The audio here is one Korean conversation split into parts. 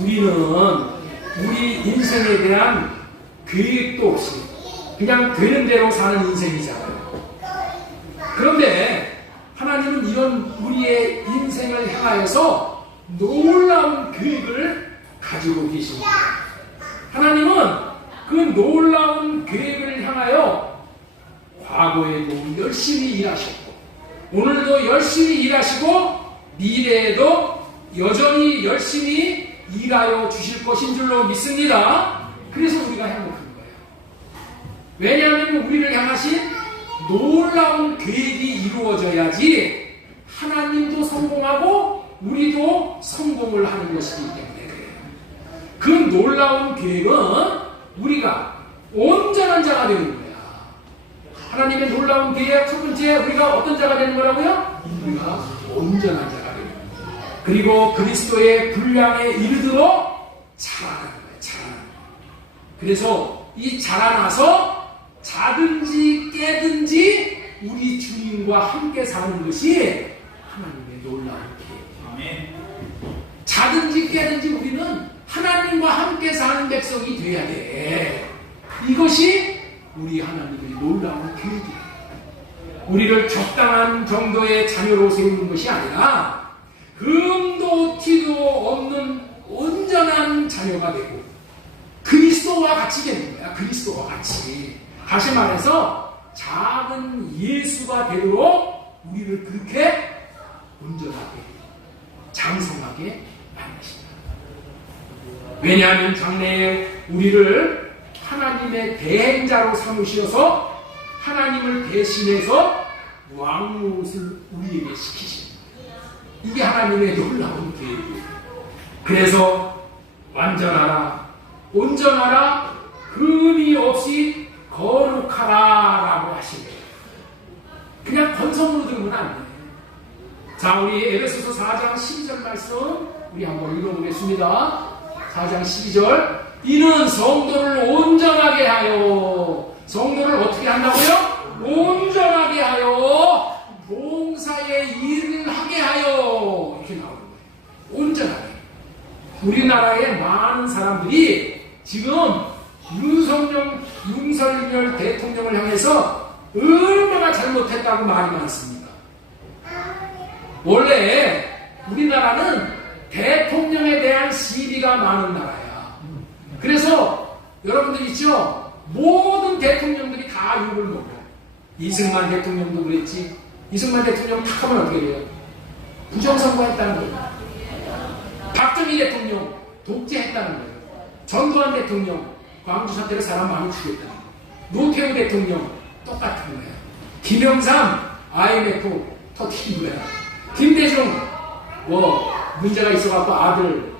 우리는 우리 인생에 대한 계획도 없이 그냥 되는 대로 사는 인생이잖아요. 그런데 하나님은 이런 우리의 인생을 향하여서 놀라운 계획을 가지고 계십니다. 하나님은 그 놀라운 계획을 향하여 과거에도 열심히 일하셨고 오늘도 열심히 일하시고 미래에도 여전히 열심히 일하여 주실 것인 줄로 믿습니다. 그래서 우리가 행복한 거예요. 왜냐하면 우리를 향하신 놀라운 계획이 이루어져야지 하나님도 성공하고 우리도 성공을 하는 것이기 때문에 그래요. 그 놀라운 계획은 우리가 온전한 자가 되는 거야. 하나님의 놀라운 계획 첫 번째 우리가 어떤 자가 되는 거라고요? 우리가 온전한 자가 되는 거예요. 그리고 그리스도의 분량에 이르도록 자라나는 거예요. 자라나는 거예요. 그래서 이 자라나서 자든지 깨든지 우리 주님과 함께 사는 것이 하나님의 놀라운 계획이에요. 자든지 깨든지 우리는 하나님과 함께 사는 백성이 돼야 돼. 이것이 우리 하나님의 놀라운 계획이에요. 우리를 적당한 정도의 자녀로 세우는 것이 아니라 흠도 티도 없는 온전한 자녀가 되고 그리스도와 같이 되는 거야. 그리스도와 같이. 다시 말해서 작은 예수가 되도록 우리를 그렇게 온전하게 장성하게 만드십니다. 왜냐하면 장래에 우리를 하나님의 대행자로 삼으셔서 하나님을 대신해서 왕노릇을 우리에게 시키십니다. 이게 하나님의 놀라운 계획이에요. 그래서 완전하라, 온전하라, 흠이 없이 거룩하라 라고 하시네요. 그냥 건성으로 들으면 안 돼요. 자, 우리 에베소서 4장 12절 말씀 우리 한번 읽어보겠습니다. 4장 12절 이는 성도를 온전하게 하여 성도를 어떻게 한다고요? 온전하게 하여 봉사의 일을 하게 하여 이렇게 나오는 거예요. 온전하게. 우리나라의 많은 사람들이 지금 윤석열 대통령을 향해서 얼마나 잘못했다고 말이 많습니다. 원래 우리나라는 대통령에 대한 시비가 많은 나라야. 그래서 여러분들 있죠? 모든 대통령들이 다 욕을 먹어. 이승만 대통령도 그랬지. 이승만 대통령 탁 하면 어떻게 돼요? 부정선거했다는 거예요. 박정희 대통령 독재했다는 거예요. 전두환 대통령 광주 사태로 사람 많이 죽였다는 거예요. 노태우 대통령 똑같은 거예요. 김영삼 IMF 터뜨린 거야. 김대중 문제가 있어갖고 아들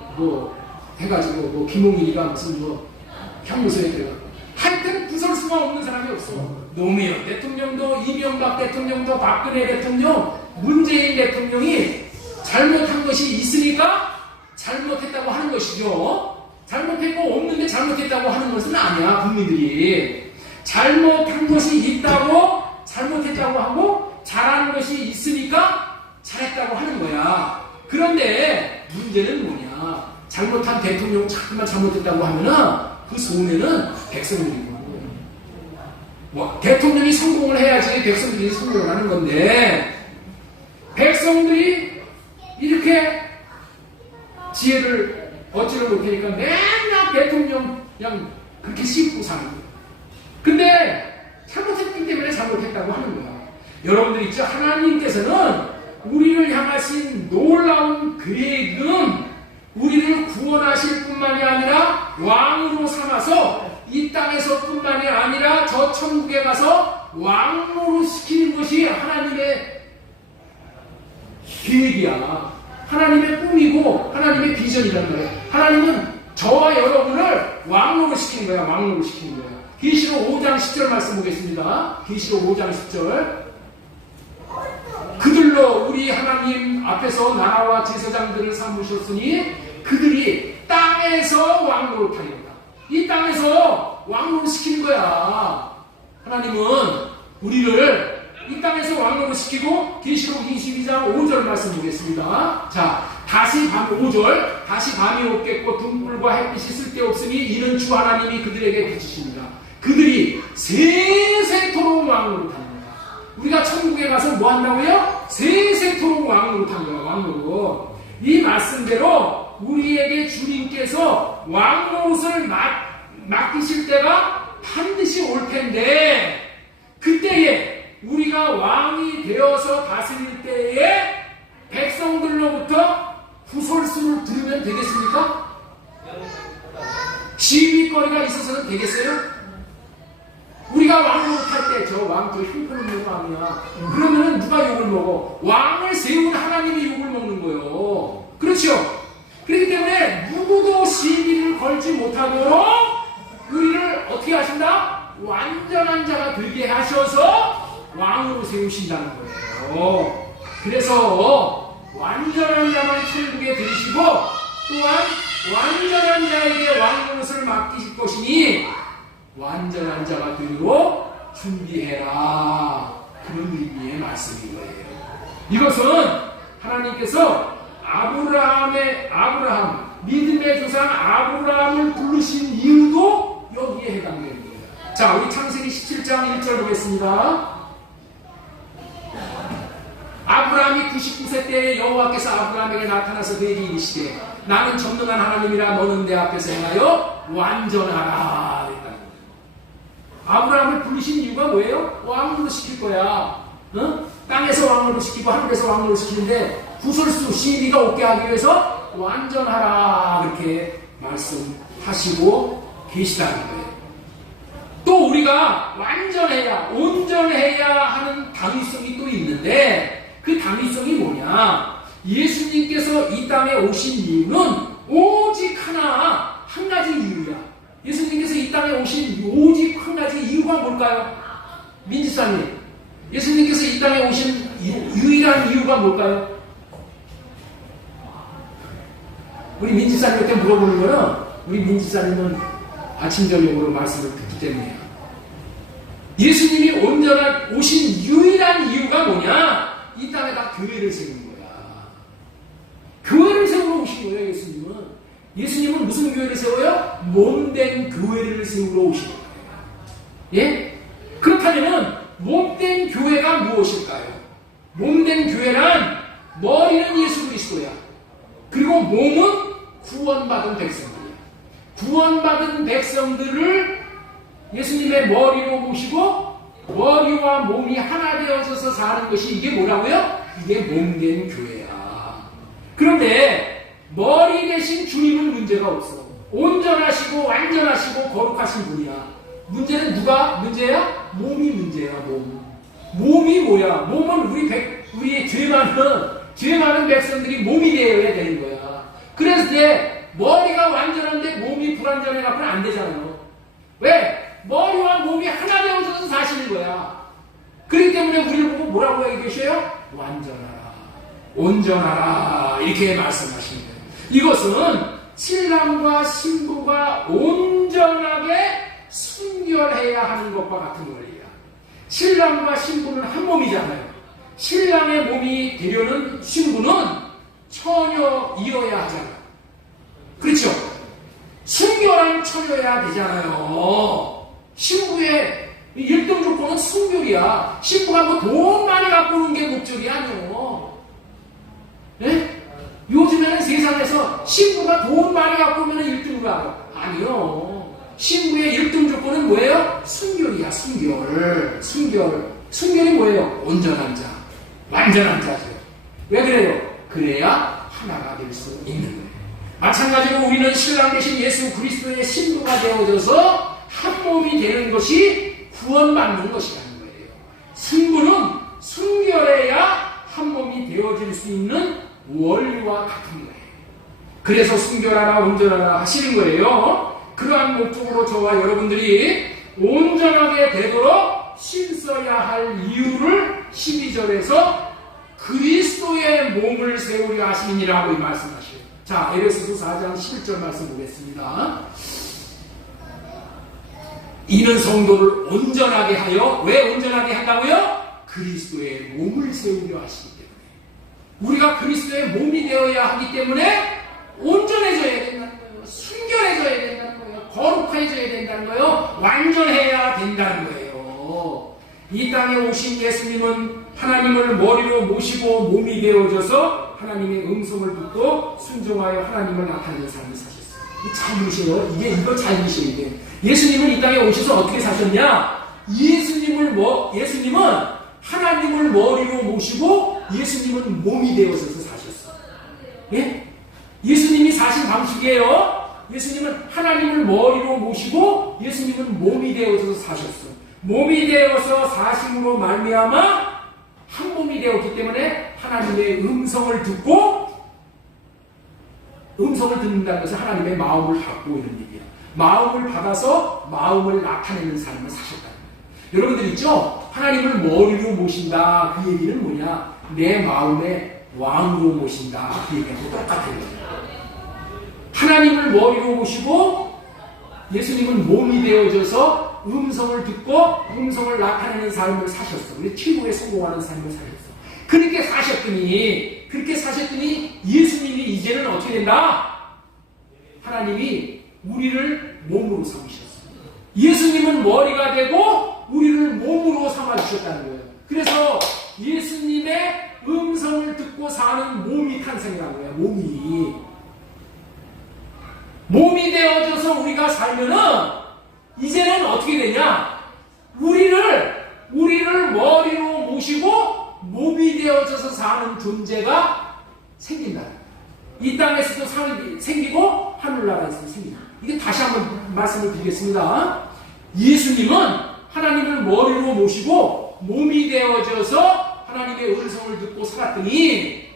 해가지고 김홍일이가 무슨 형무소에 들어가. 하여튼 부설 수가 없는 사람이 없어. 노무현 대통령도 이명박 대통령도 박근혜 대통령 문재인 대통령이 잘못한 것이 있으니까 잘못했다고 하는 것이죠. 잘못했고 없는데 잘못했다고 하는 것은 아니야. 국민들이 잘못한 것이 있다고 잘못했다고 하고 잘하는 것이 있으니까 잘했다고 하는 거야. 그런데 문제는 뭐냐? 잘못한 대통령 자꾸만 잘못했다고 하면은 그 손해는 백성들이고 대통령이 성공을 해야지 백성들이 성공을 하는 건데 백성들이 이렇게 지혜를 얻지를 못하니까 맨날 대통령 그냥 그렇게 씹고 사는 거예요. 근데 잘못했기 때문에 잘못했다고 하는 거야. 여러분들 있죠? 하나님께서는 우리를 향하신 놀라운 계획은 우리를 구원하실 뿐만이 아니라 왕으로 삼아서 이 땅에서 뿐만이 아니라 저 천국에 가서 왕으로 시키는 것이 하나님의 계획이야. 하나님의 꿈이고 하나님의 비전이란 말이에요. 하나님은 저와 여러분을 왕으로 시키는 거야. 왕으로 시키는 거야. 계시록 5장 10절 말씀 보겠습니다. 계시록 5장 10절 그들로 우리 하나님 앞에서 나라와 제사장들을 삼으셨으니 그들이 땅에서 왕으로 타리로다. 이 땅에서 왕으로 시키는 거야. 하나님은 우리를 이 땅에서 왕으로 시키고 계시록 22장 5절 말씀 보겠습니다. 자, 다시 밤 5절 다시 밤이 없겠고 등불과 햇빛이 쓸데없으니 이는 주 하나님이 그들에게 비치십니다. 그들이 세세토록 왕노릇합니다. 우리가 천국에 가서 뭐 한다고요? 세세토록 왕노릇합니다. 왕노릇. 이 말씀대로 우리에게 주님께서 왕노릇을 맡기실 때가 반드시 올 텐데, 그때에 우리가 왕이 되어서 다스릴 때에 백성들로부터 구설수를 들으면 되겠습니까? 시비거리가 있어서는 되겠어요? 우리가 왕노릇할 때 저 왕 저 형편없는 왕이야, 그러면은 누가 욕을 먹어? 왕을 세운 하나님이 욕을 먹는 거예요. 그렇죠? 그렇기 때문에 누구도 시비를 걸지 못하도록 우리를 어떻게 하신다? 완전한 자가 되게 하셔서 왕으로 세우신다는 거예요. 그래서 완전한 자만 천국에 들이시고 또한 완전한 자에게 왕노릇을 맡기실 것이니 완전한 자가 되도록 준비해라. 그런 의미의 말씀인 거예요. 이것은 하나님께서 아브라함, 믿음의 조상 아브라함을 부르신 이유도 여기에 해당되는 거예요. 자, 우리 창세기 17장 1절 보겠습니다. 아브라함이 99세 때에 여호와께서 아브라함에게 나타나서 그에게 이르시되 나는 전능한 하나님이라 너는 내 앞에서 행하여 완전하라. 아브라함을 부르신 이유가 뭐예요? 왕으로 시킬 거야. 땅에서 왕으로 시키고 하늘에서 왕으로 시키는데 구설수 시비가 없게 하기 위해서 완전하라 그렇게 말씀하시고 계시다는 거예요. 또 우리가 완전해야 온전해야 하는 당위성이 또 있는데 그 당위성이 뭐냐? 예수님께서 이 땅에 오신 이유는 오직 한 가지 이유야. 예수님께서 이 땅에 오신 오직 한 가지 이유가 뭘까요? 민지사님, 예수님께서 이 땅에 오신 유일한 이유가 뭘까요? 우리 민지사님한테 물어보는 거는 우리 민지사님은 아침 저녁으로 말씀을 듣기 때문이에요. 예수님이 온전한 오신 유일한 이유가 뭐냐? 이 땅에다 교회를 세우는 거야. 교회를 세우러 오신 거예요. 예수님은 무슨 교회를 세워요? 몸된 교회를 세우러 오신 거예요. 예? 그렇다면 몸된 교회가 무엇일까요? 몸된 교회란 머리는 예수 그리스도야. 그리고 몸은 구원받은 백성들이야. 구원받은 백성들을 예수님의 머리로 모시고 머리와 몸이 하나 되어져서 사는 것이 이게 뭐라고요? 이게 몸된 교회야. 그런데 머리 대신 주님은 문제가 없어. 온전하시고 완전하시고 거룩하신 분이야. 문제는 누가 문제야? 몸이 문제야. 몸이 뭐야? 몸은 우리 죄 많은 백성들이 몸이 되어야 되는 거야. 그래서 머리가 완전한데 몸이 불완전해갖고는 안 되잖아요. 왜? 머리와 몸이 하나 되어져서 사시는 거야. 그렇기 때문에 우리를 보고 뭐라고 얘기하셔요? 완전하라, 온전하라 이렇게 말씀하시는 거예요. 이것은 신랑과 신부가 온전하게 순결해야 하는 것과 같은 원리야. 신랑과 신부는 한 몸이잖아요. 신랑의 몸이 되려는 신부는 처녀이어야 하잖아요. 그렇죠? 순결한 처녀여야 되잖아요. 신부의 1등 조건은 순결이야. 신부가 뭐 돈 많이 갖고 오는 게 목적이 아니요. 네? 요즘에는 세상에서 신부가 돈 많이 갖고 오면 1등으로 하고. 아니요. 신부의 1등 조건은 뭐예요? 순결이야. 순결이 뭐예요? 온전한 자, 완전한 자죠. 왜 그래요? 그래야 하나가 될 수 있는 거예요. 마찬가지로 우리는 신랑 대신 예수 그리스도의 신부가 되어져서 한 몸이 되는 것이 구원받는 것이라는 거예요. 신부는 순결해야 한 몸이 되어질 수 있는 원리와 같은 거예요. 그래서 순결하라 온전하라 하시는 거예요. 그러한 목적으로 저와 여러분들이 온전하게 되도록 신써야 할 이유를 12절에서 그리스도의 몸을 세우려 하심이니라고 말씀하시죠. 자, 에베소서 4장 11절 말씀 보겠습니다. 이는 성도를 온전하게 하여, 왜 온전하게 한다고요? 그리스도의 몸을 세우려 하시기 때문에. 우리가 그리스도의 몸이 되어야 하기 때문에 온전해져야 된다는 거예요. 순결해져야 된다는 거예요. 거룩해져야 된다는 거예요. 완전해야 된다는 거예요. 이 땅에 오신 예수님은 하나님을 머리로 모시고 몸이 되어져서 하나님의 음성을 듣고 순종하여 하나님을 나타내는 삶을 사셨어요. 잘 보세요. 이거 잘 보셔야 돼요. 예수님은 이 땅에 오셔서 어떻게 사셨냐? 예수님은 하나님을 머리로 모시고 예수님은 몸이 되어져서 사셨어요. 예? 예수님이 사신 방식이에요. 예수님은 하나님을 머리로 모시고 예수님은 몸이 되어져서 사셨어요. 몸이 되어서 사심으로 말미암아 한 몸이 되었기 때문에 하나님의 음성을 듣는다는 것은 하나님의 마음을 갖고 있는 일이에요. 마음을 받아서 마음을 나타내는 삶을 사셨다는 거예요. 여러분들 있죠? 하나님을 머리로 모신다. 그 얘기는 뭐냐? 내 마음의 왕으로 모신다. 그 얘기하고 똑같아요. 하나님을 머리로 모시고 예수님은 몸이 되어져서 음성을 듣고 음성을 나타내는 삶을 사셨어. 우리 최고에 성공하는 삶을 사셨어. 그렇게 사셨더니 예수님이 이제는 어떻게 된다? 하나님이 우리를 몸으로 삼으셨어요. 예수님은 머리가 되고 우리를 몸으로 삼아주셨다는 거예요. 그래서 예수님의 음성을 듣고 사는 몸이 탄생이라는 거예요. 몸이 되어져서 우리가 살면은 이제는 어떻게 되냐? 우리를 머리로 모시고 몸이 되어져서 사는 존재가 생긴다. 이 땅에서도 생기고 하늘나라에서도 생긴다. 이게 다시 한번 말씀을 드리겠습니다. 예수님은 하나님을 머리로 모시고 몸이 되어져서 하나님의 음성을 듣고 살았더니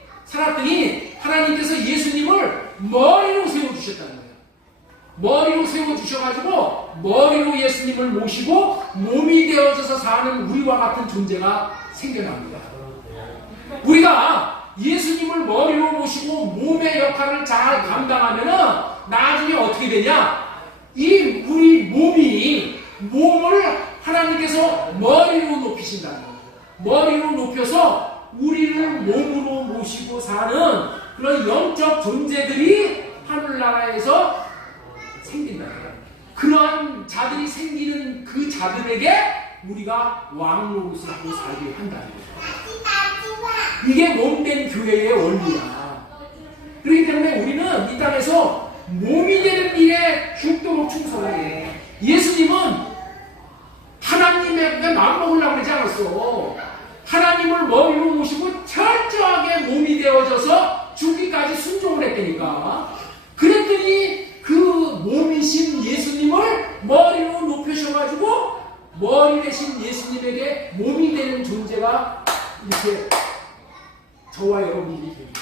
하나님께서 예수님을 머리로 세워주셨다는 거예요. 머리로 세워주셔가지고 머리로 예수님을 모시고 몸이 되어져서 사는 우리와 같은 존재가 생겨납니다. 우리가 예수님을 머리로 모시고 몸의 역할을 잘 감당하면은 나중에 어떻게 되냐? 우리 몸을 하나님께서 머리로 높이신다는 거예요. 머리로 높여서 우리를 몸으로 모시고 사는 그런 영적 존재들이 하늘나라에서 생긴다는 거예요. 그런 자들이 생기는 그 자들에게 우리가 왕노릇을 하고 살게 한다는 거예요. 이게 몸된 교회의 원리야. 그렇기 때문에 우리는 이 땅에서 몸이 되는 일에 죽도록 충성해야 해. 예수님은 하나님의 마음 먹으려고 그러지 않았어. 하나님을 머리로 모시고 철저하게 몸이 되어져서 죽기까지 순종을 했다니까. 그랬더니 그 몸이신 예수님을 머리로 높여셔가지고 머리 대신 예수님에게 몸이 되는 존재가 이렇게 저와 여러분들이 됩니다.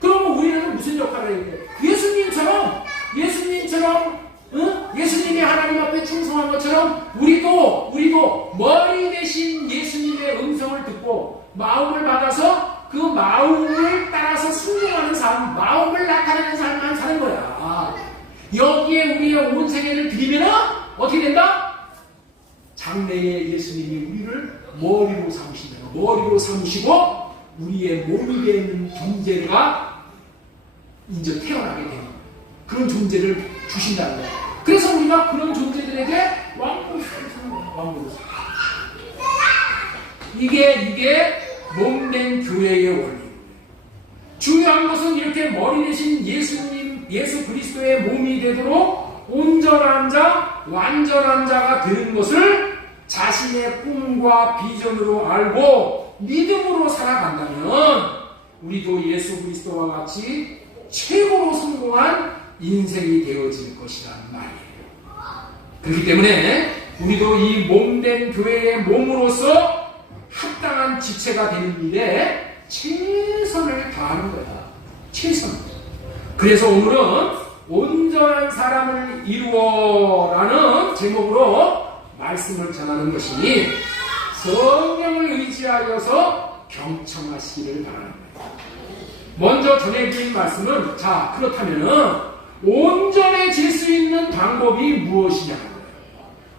그러면 우리는 무슨 역할을 해야 돼? 예수님처럼 예수님이 하나님 앞에 충성한 것처럼 우리도 머리 대신 예수님의 음성을 듣고 마음을 받아서 그 마음을 따라서 순종하는 삶, 마음을 나타내는 삶만 사는 거야. 여기에 우리의 온 생애를 드리면 어떻게 된다? 장래에 예수님이 우리를 머리로 삼으신다. 머리로 삼으시고 우리의 몸이 되는 존재가 이제 태어나게 되는 그런 존재를 주신다는 거예요. 그래서 우리가 그런 존재들에게 왕으로 사는 거예요. 왕으로. 이게 몸된 교회의 원리예요. 중요한 것은 이렇게 머리 대신 예수 그리스도의 몸이 되도록 온전한 자, 완전한 자가 되는 것을 자신의 꿈과 비전으로 알고 믿음으로 살아간다면 우리도 예수 그리스도와 같이 최고로 성공한 인생이 되어질 것이란 말이에요. 그렇기 때문에 우리도 이 몸된 교회의 몸으로서 합당한 지체가 되는 일에 최선을 다하는 거야. 최선. 그래서 오늘은 온전한 사람을 이루어라는 제목으로 말씀을 전하는 것이니 성령을 의지하여서 경청하시기를 바랍니다. 먼저 전해드린 말씀은 그렇다면 온전해질 수 있는 방법이 무엇이냐는 거예요.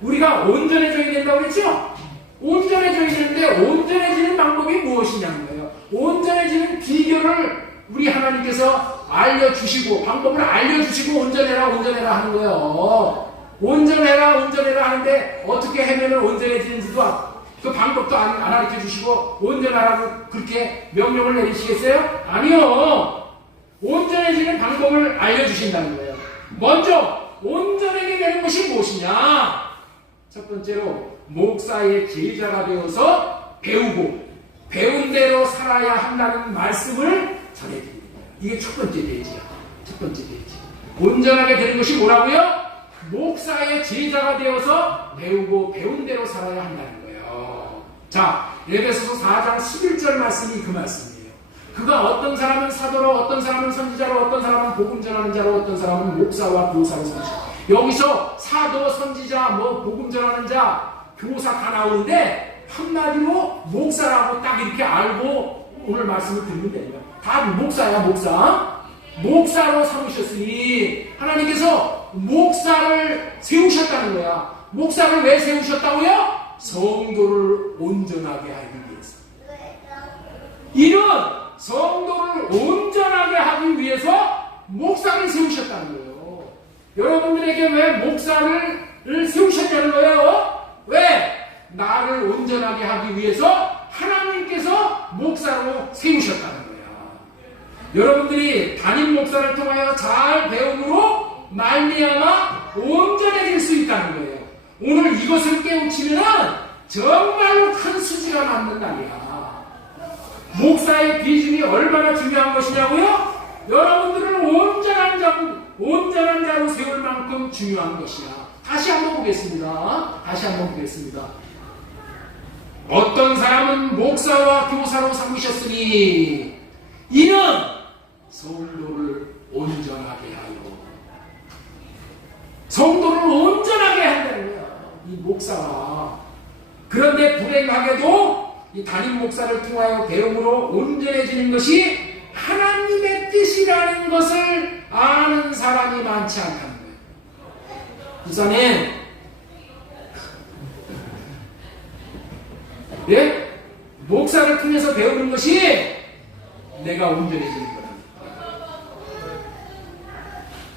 우리가 온전해져야 된다고 했죠? 온전해져야 되는데 온전해지는 방법이 무엇이냐는 거예요. 온전해지는 비결을 우리 하나님께서 알려주시고 방법을 알려주시고 온전해라 온전해라 하는 거예요. 온전해라 온전해라 하는데 어떻게 하면 온전해지는지도 그 방법도 안 가르쳐 주시고 온전하라고 그렇게 명령을 내리시겠어요? 아니요. 온전해지는 방법을 알려주신다는 거예요. 먼저 온전하게 되는 것이 무엇이냐? 첫 번째로 목사의 제자가 되어서 배우고 배운 대로 살아야 한다는 말씀을 전해드립니다. 이게 첫 번째 대지야. 첫 번째 대지. 온전하게 되는 것이 뭐라고요? 목사의 제자가 되어서 배우고 배운 대로 살아야 한다는 거예요. 자, 에베소서 4장 11절 말씀이 그 말씀이에요. 그가 어떤 사람은 사도로, 어떤 사람은 선지자로, 어떤 사람은 복음 전하는 자로, 어떤 사람은 목사와 교사로 삼으시고. 여기서 사도, 선지자, 복음 전하는 자, 교사 다 나오는데 한마디로 목사라고 딱 이렇게 알고 오늘 말씀을 듣는 거예요. 다 목사야, 목사. 목사로 삼으셨으니 하나님께서 목사를 세우셨다는 거야. 목사를 왜 세우셨다고요? 성도를 온전하게 하기 위해서. 이런 성도를 온전하게 하기 위해서 목사를 세우셨다는 거예요. 여러분들에게 왜 목사를 세우셨다는 거예요? 왜? 나를 온전하게 하기 위해서 하나님께서 목사로 세우셨다는 거야. 여러분들이 담임 목사를 통하여 잘 배움으로 말미암아 온전해질 수 있다는 거예요. 오늘 이것을 깨우치면은 정말로 큰 수지가 맞는 날이야. 목사의 비중이 얼마나 중요한 것이냐고요? 여러분들을 온전한 자로 세울 만큼 중요한 것이야. 다시 한번 보겠습니다. 어떤 사람은 목사와 교사로 삼으셨으니 이는 성도를 온전하게 하여. 성도를 온전하게 한다는 거야. 이 목사가. 그런데 불행하게도 이 담임 목사를 통하여 배움으로 온전해지는 것이 하나님의 뜻이라는 것을 아는 사람이 많지 않다는 거예요. 부산에 목사를 통해서 배우는 것이 내가 온전해지는 거다.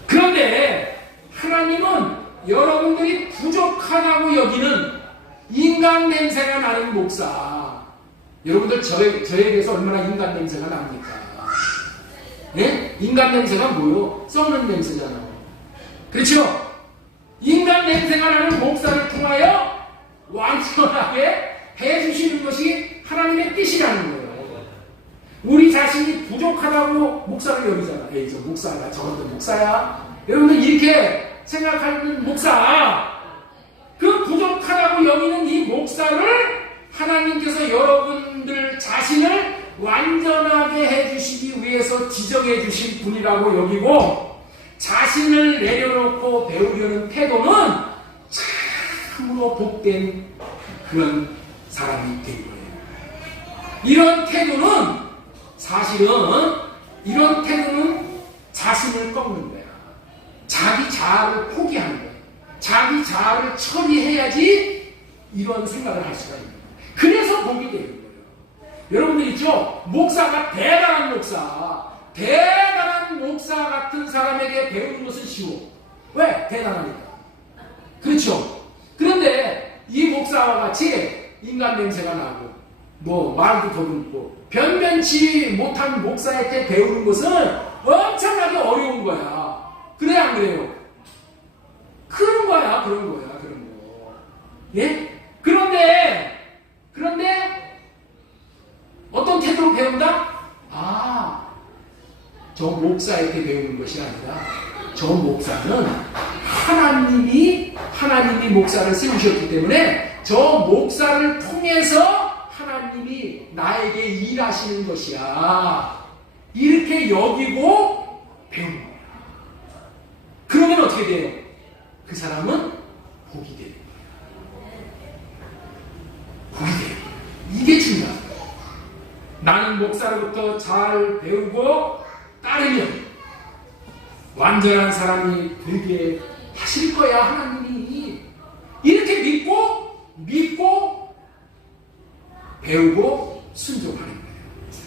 그런데 하나님은 여러분들이 부족하다고 여기는 인간 냄새가 나는 목사. 여러분들 저에 대해서 얼마나 인간 냄새가 납니까? 네? 인간 냄새가 뭐요? 썩는 냄새잖아요. 그렇죠? 인간 냄새가 나는 목사를 통하여 완전하게 해주시는 것이 하나님의 뜻이라는 거예요. 우리 자신이 부족하다고 목사를 여기잖아. 에이, 저 목사가, 저것도 목사야. 여러분들 이렇게 생각하는 목사, 그 부족하다고 여기는 이 목사를 하나님께서 여러분들 자신을 완전하게 해주시기 위해서 지정해 주신 분이라고 여기고, 자신을 내려놓고 배우려는 태도는 참으로 복된 그런 사람이 된 거예요. 이런 태도는 자신을 꺾는 거야. 자기 자아를 포기하는 거야. 자기 자아를 처리해야지 이런 생각을 할 수가 있는 거예요. 그래서 복이 되는 거예요. 여러분들 있죠? 목사가 대단한 목사 같은 사람에게 배우는 것은 쉬워. 왜? 대단하니까. 그렇죠? 그런데 이 목사와 같이 인간 냄새가 나고 말도 더듬고 변변치 못한 목사한테 배우는 것은 엄청나게 어려운 거야. 그래 안 그래요? 그런 거야. 예? 그런데 어떤 태도로 배운다? 저 목사에게 배우는 것이 아니라 저 목사는 하나님이 목사를 세우셨기 때문에 저 목사를 통해서 하나님이 나에게 일하시는 것이야. 이렇게 여기고 배우는 거야. 그러면 어떻게 돼요? 그 사람은 복이 되는 거야. 복이 돼요. 이게 중요한 거야. 나는 목사로부터 잘 배우고 따르면 완전한 사람이 되게 하실 거야. 하나님이 이렇게 믿고 배우고 순종하는 거예요.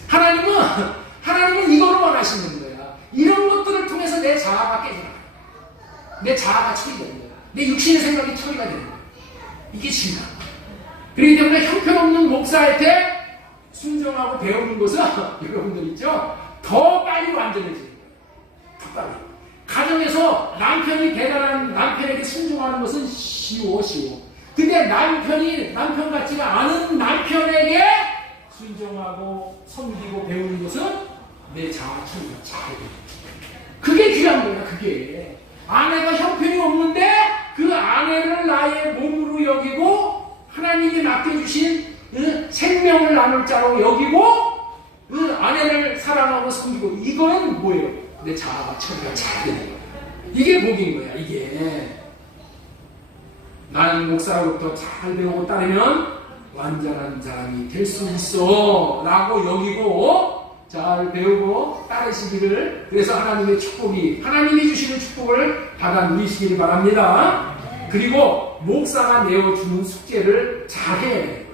하나님은 이거를 원하시는 거야. 이런 것들을 통해서 내 자아가 깨져나가. 내 자아가 처리되는 거야. 내 육신의 생각이 처리가 되는 거야. 이게 중요한 거야. 그렇기 때문에 형편없는 목사한테 순종하고 배우는 것은 여러분들 있죠? 더 빨리 완전해지는 거예요. 더 빨리. 가정에서 남편이 대단한 남편에게 순종하는 것은 쉬워. 근데 남편 같지가 않은 남편에게 순종하고 섬기고 배우는 것은 내 자아 처리가 잘 돼요. 그게 귀한 거야. 그게 아내가 형편이 없는데 그 아내를 나의 몸으로 여기고 하나님이 맡겨주신 생명을 나눌 자로 여기고 아내를 사랑하고 섬기고, 이거는 뭐예요? 내 자아가 처리가 잘 되는 거야. 이게 복인 거야. 이게 나는 목사로부터 잘 배우고 따르면 완전한 사람이 될 수 있어 라고 여기고 잘 배우고 따르시기를, 그래서 하나님의 축복이, 하나님이 주시는 축복을 받아 누리시기를 바랍니다. 그리고 목사가 내어주는 숙제를 잘 해야 되는 거예요.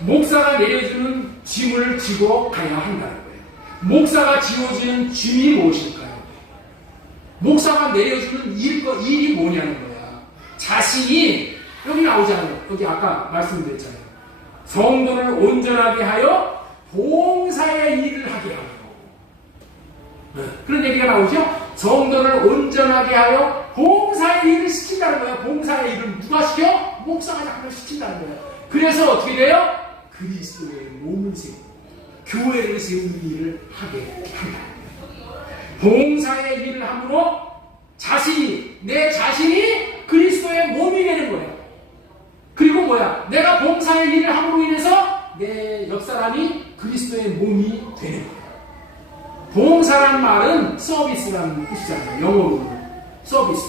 목사가 내려주는 짐을 지고 가야 한다는 거예요. 목사가 지어주는 짐이 무엇일까요? 목사가 내려주는 일이 뭐냐는 거야. 자신이, 여기 나오잖아요. 여기 아까 말씀드렸잖아요. 성도를 온전하게 하여 봉사의 일을 하게 하고, 그런 얘기가 나오죠. 성도를 온전하게 하여 봉사의 일을 시킨다는 거예요. 봉사의 일을 누가 시켜? 목사가 자꾸 시킨다는 거예요. 그래서 어떻게 돼요? 그리스도의 몸을 세우고 교회를 세우는 일을 하게 한다. 봉사의 일을 함으로 내 자신이 그리스도의 몸이 되는 거예요. 그리고 뭐야? 내가 봉사의 일을 함으로 인해서 내 옆사람이 그리스도의 몸이 되는 거예요. 봉사란 말은 서비스라는 뜻이잖아요. 영어로는 서비스.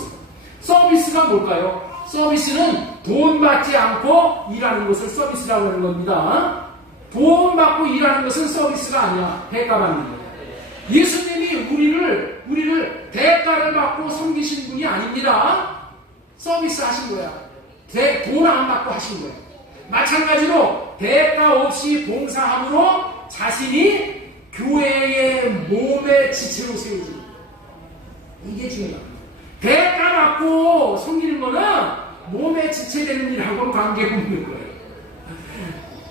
서비스가 뭘까요? 서비스는 돈 받지 않고 일하는 것을 서비스라고 하는 겁니다. 돈 받고 일하는 것은 서비스가 아니야. 대가 받는 거예요. 예수님이 우리를 대가를 받고 섬기신 분이 아닙니다. 서비스 하신 거야. 돈 안 받고 하신 거예요. 마찬가지로 대가 없이 봉사함으로 자신이 교회의 몸의 지체로 세워주는 거예요. 이게 중요합니다. 대가 받고 섬기는 거는 몸의 지체되는 일하고는 관계가 없는 거예요.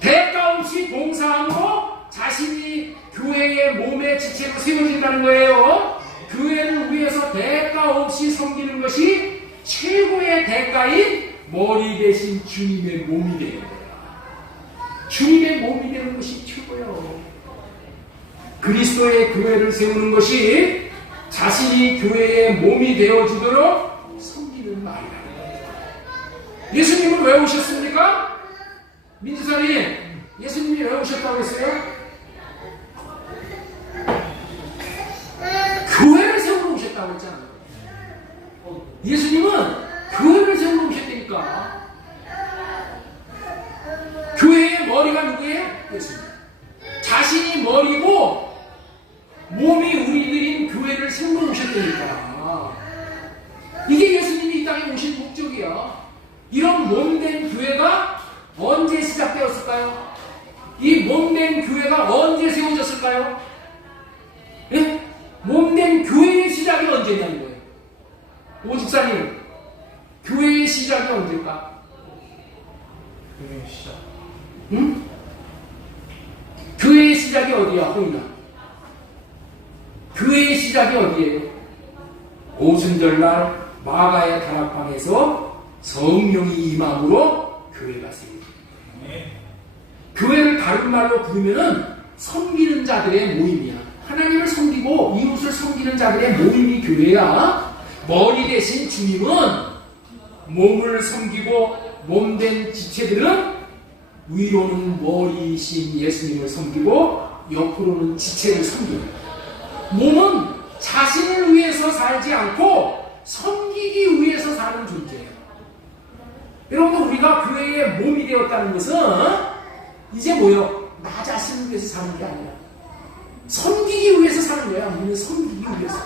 대가 없이 봉사함으로 자신이 교회의 몸의 지체로 세워진다는 거예요. 교회를 위해서 대가 없이 섬기는 것이 최고의 대가인 머리 대신 주님의 몸이 되는 거예요. 주님의 몸이 되는 것이 최고예요. 그리스도의 교회를 세우는 것이 자신이 교회의 몸이 되어지도록 섬기는 말이다. 예수님은 왜 오셨습니까? 민주사님, 예수님이 왜 오셨다고 했어요? 교회를 세우러 오셨다고 했잖아요. 예수님은 교회를 세우러 오셨다니까. 교회의 머리가 누구예요? 예수님. 자신이 머리고 몸이 우리들인 교회를 세우러 오셨다니까. 이게 예수님이 이 땅에 오신 목적이야. 이런 몸된 교회가 언제 시작되었을까요? 이 몸된 교회가 언제 세워졌을까요? 예? 몸된 교회의 시작이 언제냐는 거예요. 오집사님, 교회의 시작이 언제일까? 교회의 시작. 응? 교회의 시작이 어디야, 호이나? 교회의 시작이 어디예요? 오순절날 마가의 다락방에서 성령이 임함으로 교회가 세워집니다. 교회를 다른 말로 부르면은 섬기는 자들의 모임이야. 하나님을 섬기고 이웃을 섬기는 자들의 모임이 교회야. 머리 대신 주님은 몸을 섬기고 몸된 지체들은 위로는 머리이신 예수님을 섬기고 옆으로는 지체를 섬기는 거야. 몸은 자신을 위해서 살지 않고 섬기기 위해서 사는 존재예요. 여러분, 우리가 교회의 몸이 되었다는 것은 이제 뭐요? 나 자신을 위해서 사는 게 아니라 섬기기 위해서 사는 거야. 우리는 섬기기 위해서.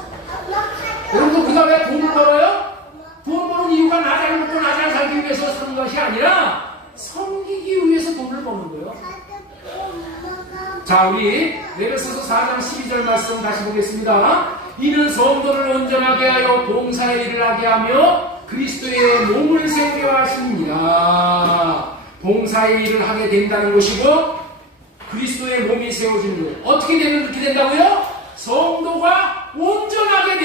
여러분, 우리가 왜 돈을 벌어요? 돈 버는 이유가 나 잘 먹고 나 잘 살기 위해서 사는 것이 아니라 섬기기 위해서 돈을 버는 거예요. 자, 우리 에베소서 4장 12절 말씀 다시 보겠습니다. 이는 성도를 온전하게 하여 봉사의 일을 하게 하며 그리스도의 몸을 세우려 하십니다. 봉사의 일을 하게 된다는 것이고 그리스도의 몸이 세워지는 거예요. 어떻게 되면 그렇게 된다고요? 성도가 온전하게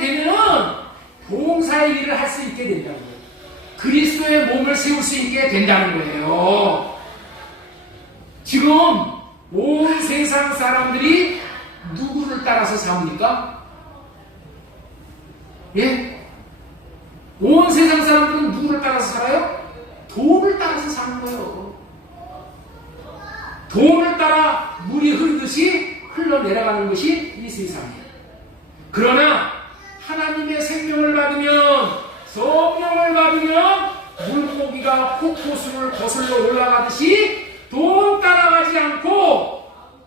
되면은 봉사의 일을 할 수 있게 된다는 거예요. 그리스도의 몸을 세울 수 있게 된다는 거예요. 지금 온 세상 사람들이 누구를 따라서 삽니까? 예? 온 세상 사람들은 누구를 따라서 살아요? 돈을 따라서 사는 거예요. 돈을 따라 물이 흐르듯이 흘러내려가는 것이 이 세상이에요. 그러나 하나님의 생명을 받으면, 성령을 받으면 물고기가 폭포수를 거슬러 올라가듯이 돈 따라가지 않고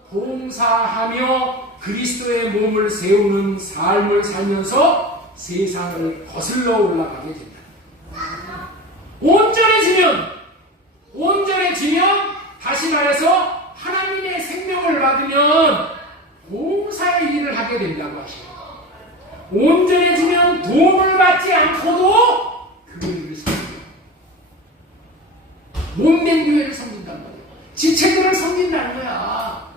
봉사하며 그리스도의 몸을 세우는 삶을 살면서 세상을 거슬러 올라가게 된다. 온전해지면 다시 말해서 하나님의 생명을 받으면 봉사의 일을 하게 된다고 하시고, 온전해지면 도움을 받지 않고도 교회를 섬긴다. 몸된 교회를 섬긴단 말이에요. 지체들을 섬긴다는 거야.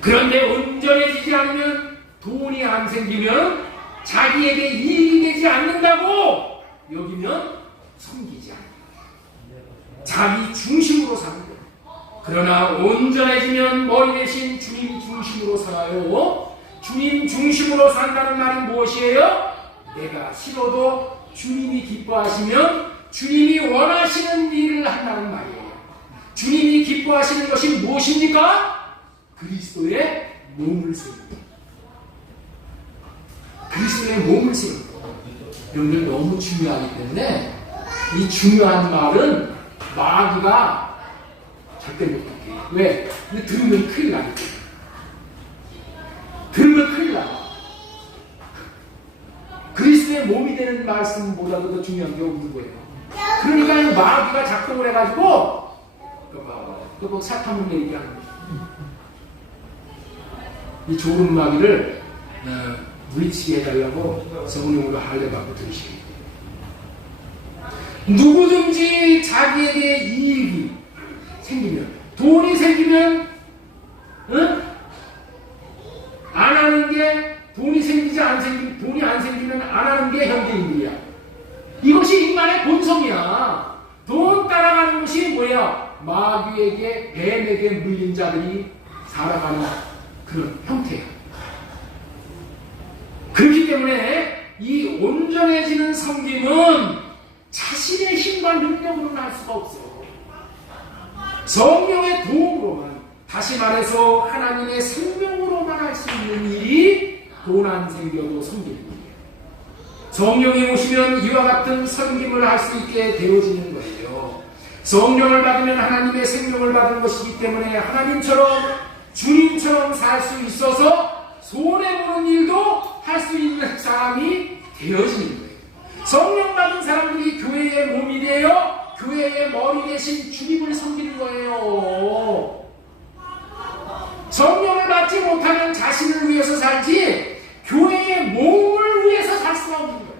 그런데 온전해지지 않으면, 돈이 안 생기면, 자기에게 이익이 되지 않는다고 여기면 섬기지 않는다. 자기 중심으로 사는 거예요. 그러나 온전해지면 머리 대신 주님 중심으로 살아요. 주님 중심으로 산다는 말이 무엇이에요? 내가 싫어도 주님이 기뻐하시면 주님이 원하시는 일을 한다는 말이에요. 주님이 기뻐하시는 것이 무엇입니까? 그리스도의 몸을 세웁니다. 그리스도의 몸을 세웁니다. 여러분들 너무 중요하기 때문에 이 중요한 말은 마귀가 절대 못하게. 왜? 근데 들으면 큰일 나기 때문에. 들으면 큰일 나. 그리스도의 몸이 되는 말씀보다도 더 중요한 게 없는 거예요. 그러니까 마귀가 작동을 해가지고 그거 사탄문 얘기하는 거예요. 이 좋은 마귀를 물리치게 해달라고 성령으로 할례받고 들으시기. 누구든지 자기에게 이익이 생기면, 돈이 생기면, 안 하는 게, 돈이 생기지 돈이 안 생기면 안 하는 게 현대인들이야. 이것이 인간의 본성이야. 돈 따라가는 것이 뭐야? 마귀에게, 뱀에게 물린 자들이 살아가는 그런 형태야. 그렇기 때문에 이 온전해지는 섬김은 자신의 힘과 능력으로는 할 수가 없어. 성령의 도움으로만, 다시 말해서 하나님의 생명으로만 할 수 있는 일이 돈 안 생겨도 섬기는 일이에요. 성령이 오시면 이와 같은 섬김을 할 수 있게 되어지는 거예요. 성령을 받으면 하나님의 생명을 받은 것이기 때문에 하나님처럼, 주님처럼 살 수 있어서 손해보는 일도 할 수 있는 사람이 되어지는 거예요. 성령 받은 사람들이 교회의 몸이 되어 교회의 머리 대신 주님을 섬기는 거예요. 성령을 받지 못하면 자신을 위해서 살지 교회의 몸을 위해서 살 수가 없는 거예요.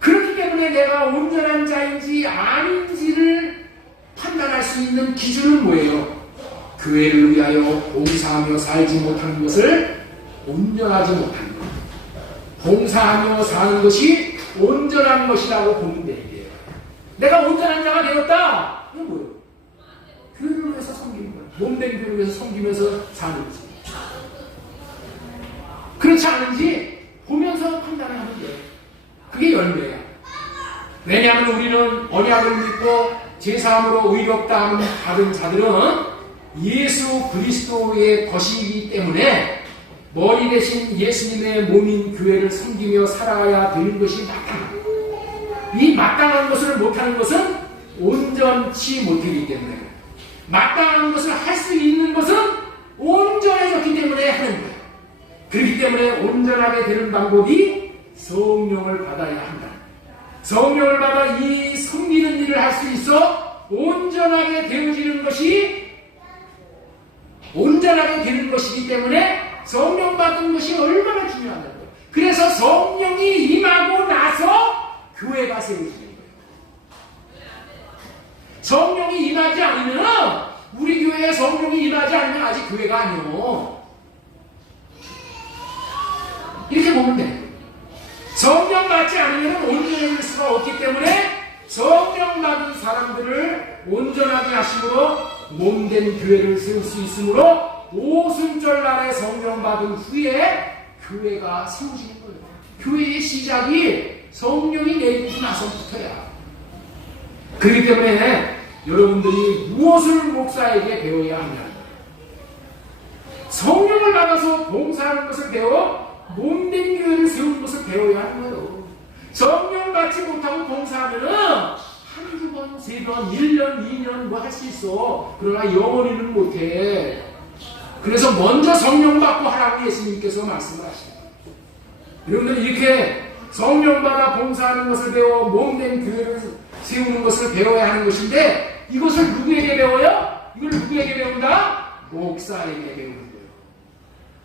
그렇기 때문에 내가 온전한 자인지 아닌지를 판단할 수 있는 기준은 뭐예요? 교회를 위하여 봉사하며 살지 못하는 것을 온전하지 못하는 것. 봉사하며 사는 것이 온전한 것이라고 보면 돼요. 내가 온전한 자가 되었다. 이건 뭐예요? 교회를 위해서 섬기는 거예요. 몸된 교회를 위해서 섬기면서 사는 거지. 그렇지 않은지 보면서 판단을 하면 돼요. 그게 열매야. 왜냐하면 우리는 언약을 믿고 제사함으로 의롭다 하는 받은 자들은 예수 그리스도의 것이기 때문에 머리 대신 예수님의 몸인 교회를 섬기며 살아야 되는 것이 마땅합니다. 이 마땅한 것을 못하는 것은 온전치 못하기 때문에, 마땅한 것을 할 수 있는 것은 온전해졌기 때문에 하는 거예요. 그렇기 때문에 온전하게 되는 방법이 성령을 받아야 한다. 성령을 받아 이 섬기는 일을 할 수 있어 온전하게 되어지는 것이 온전하게 되는 것이기 때문에 성령 받은 것이 얼마나 중요하다는 거예요. 그래서 성령이 임하고 나서 교회가 세워지는 거예요. 성령이 임하지 않으면 우리 교회에 성령이 임하지 않으면 아직 교회가 아니요. 이렇게 보면 돼요. 성령 받지 않으면 온전해질 수가 없기 때문에 성령 받은 사람들을 온전하게 하심으로 몸된 교회를 세울 수 있으므로 오순절 날에 성령 받은 후에 교회가 세워지는 거예요. 교회의 시작이 성령이 내리고 나서부터야. 그렇기 때문에 여러분들이 무엇을 목사에게 배워야 하냐? 성령을 받아서 봉사하는 것을 배워 몸된 교회를 세우는 것을 배워야 하는 거예요. 성령 받지 못하고 봉사하면은 한두 번, 세 번, 1년, 2년 뭐 할 수 있어. 그러나 영원히는 못해. 그래서 먼저 성령 받고 하라고 예수님께서 말씀을 하십니다. 여러분들 이렇게 성령 받아 봉사하는 것을 배워 몸된 교회를 세우는 것을 배워야 하는 것인데 이것을 누구에게 배워요? 이걸 누구에게 배운다? 목사에게 배우는 거예요.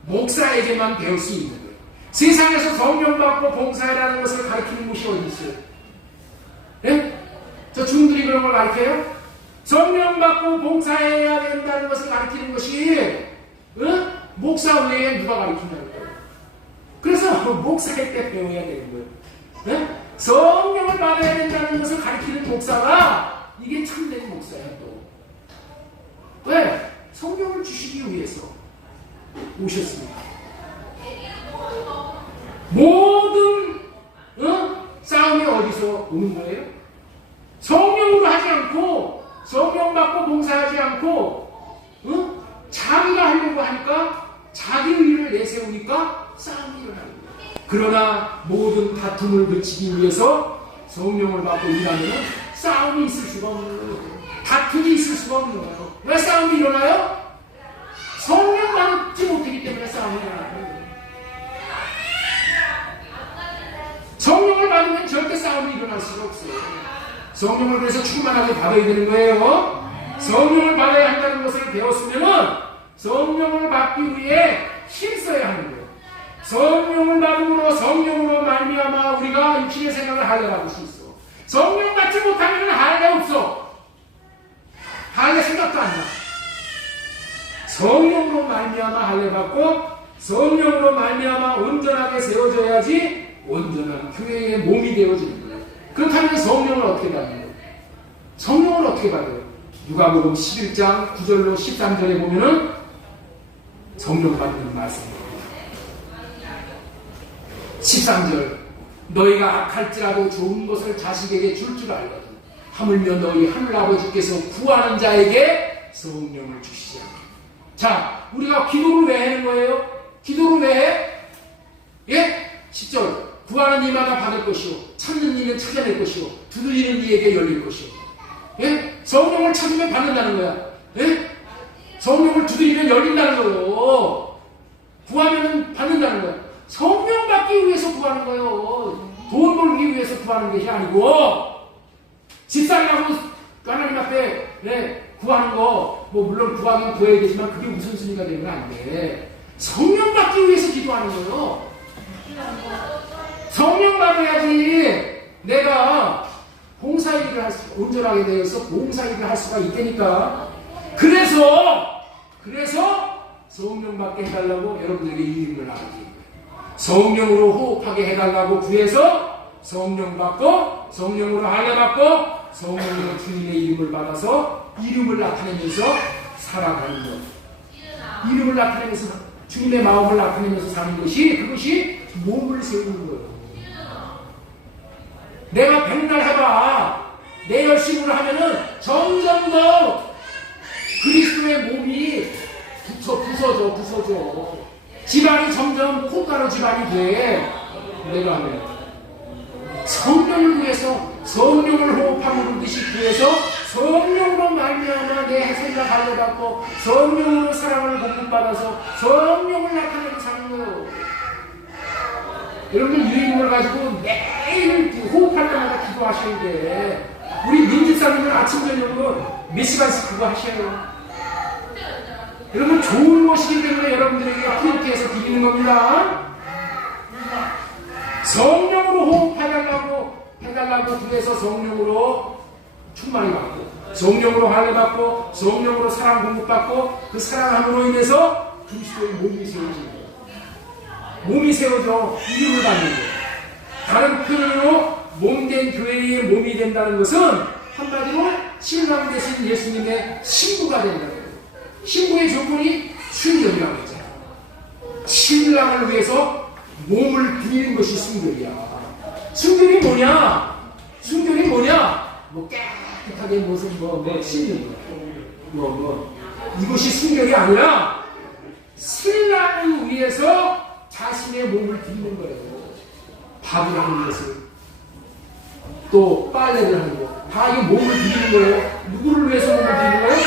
목사에게만 배울 수 있는 거예요. 세상에서 성령 받고 봉사해라는 것을 가르치는 곳이 어디 있어요? 네? 저 중들이 그런 걸 가르쳐요? 성령 받고 봉사해야 된다는 것을 가르치는 것이 목사 외에 누가 가르치냐는 거예요. 그래서 목사일 때 배워야 되는 거예요. 네? 성령을 받아야 된다는 것을 가르치는 목사가 이게 참된 목사예요. 또 왜? 성령을 주시기 위해서 오셨습니다. 모든 싸움이 어디서 오는 거예요? 성령으로 하지 않고 성령 받고 봉사하지 않고 자기가 하려고 하니까 자기 의를 내세우니까 싸움이 일어나는 거예요. 그러나 모든 다툼을 그치기 위해서 성령을 받고 일하면 싸움이 있을 수가 없는 거예요. 다툼이 있을 수가 없는 거예요. 왜 싸움이 일어나요? 성령 받지 못하기 때문에 싸움이 일어나는 거예요. 성령을 받으면 절대 싸움이 일어날 수가 없어요. 성령을 그래서 충만하게 받아야 되는 거예요. 성령을 받아야 한다는 것을 배웠으면 성령을 받기 위해 힘써야 하는 거예요. 성령을 받음으로 성령으로 말미암아 우리가 육신의 생각을 할례할 수 있어. 성령 받지 못하면 할례 없어. 할례 생각도 안 나. 성령으로 말미암아 할례 받고 성령으로 말미암아 온전하게 세워져야지 온전한 교회의 몸이 되어지는 거예요. 그렇다면 성령을 어떻게 받는 거예요? 성령을 어떻게 받아요? 누가복음 11장 9절로 13절에 보면은 성령 받는 말씀입니다. 13절 너희가 악할지라도 좋은 것을 자식에게 줄 줄 알거든 하물며 너희 하늘아버지께서 구하는 자에게 성령을 주시지 않게. 자, 우리가 기도를 왜 하는 거예요? 기도를 왜 해? 예? 10절 구하는 이마다 받을 것이요 찾는 이는 찾아낼 것이요 두드리는 이에게 열릴 것이요. 예? 성령을 찾으면 받는다는 거야. 예? 성령을 두드리면 열린다는 거예요. 구하면 받는다는 거야. 성령 받기 위해서 구하는 거예요. 돈 벌기 위해서 구하는 것이 아니고 집살이라고 하나님 앞에 구하는 거 뭐 물론 구하긴 구해야 되지만 그게 우선순위가 되면 안 돼. 성령 받기 위해서 기도하는 거예요. 성령 받아야지 내가 봉사일을 온전하게 되어서 봉사일을 할 수가 있다니까. 그래서 성령 받게 해달라고 여러분들에게 이름을 나누는 거예요. 성령으로 호흡하게 해달라고 구해서 성령 받고 성령으로 할례 받고 성령으로 주님의 이름을 받아서 이름을 나타내면서 살아가는 것. 이름을 나타내면서 주님의 마음을 나타내면서 사는 것이 그것이 몸을 세우는 거예요. 내가 백날 해봐. 내 열심으로 하면은 점점 더 그리스도의 몸이 부서져. 지방이 점점 콩가루 지방이 돼. 내가 하면. 성령을 위해서 성령을 호흡하는 듯이 구해서 성령으로 말미암아 내 생각 할례 받고 성령으로 사랑을 공급받아서 성령을 나타내고 사는 거예요. 여러분들 유인을 가지고 매일 호흡할 때마다 기도하셔야 돼. 우리 민집사님은 아침 저녁으로 몇 시간씩 그거 하셔요. 여러분 좋은 것이기 때문에 여러분들에게 그렇게 해서 드리는 겁니다. 성령으로 호흡해달라고 그래서 성령으로 충만히 받고 성령으로 할례 받고 성령으로 사랑 공급받고 그 사랑함으로 인해서 그리스도의 몸이 세워지는 거예요. 몸이 세워져 이름을 받는 거예요. 다른 표현으로 몸된 교회의 몸이 된다는 것은 한마디로 신랑 되신 예수님의 신부가 된다는 거예요. 신부의 조건이 순결이라고 했잖아요. 신랑을 위해서 몸을 드리는 것이 순결이야. 순결이 뭐냐? 순결이 뭐냐? 뭐 깨끗하게 무슨 씻는 거. 이것이 순결이 아니라 신랑을 위해서 자신의 몸을 드리는 거예요. 밥을 하는 것을 또 빨래를 하는 거. 다 이 몸을 드리는 거예요. 누구를 위해서 몸을 드리는 거예요?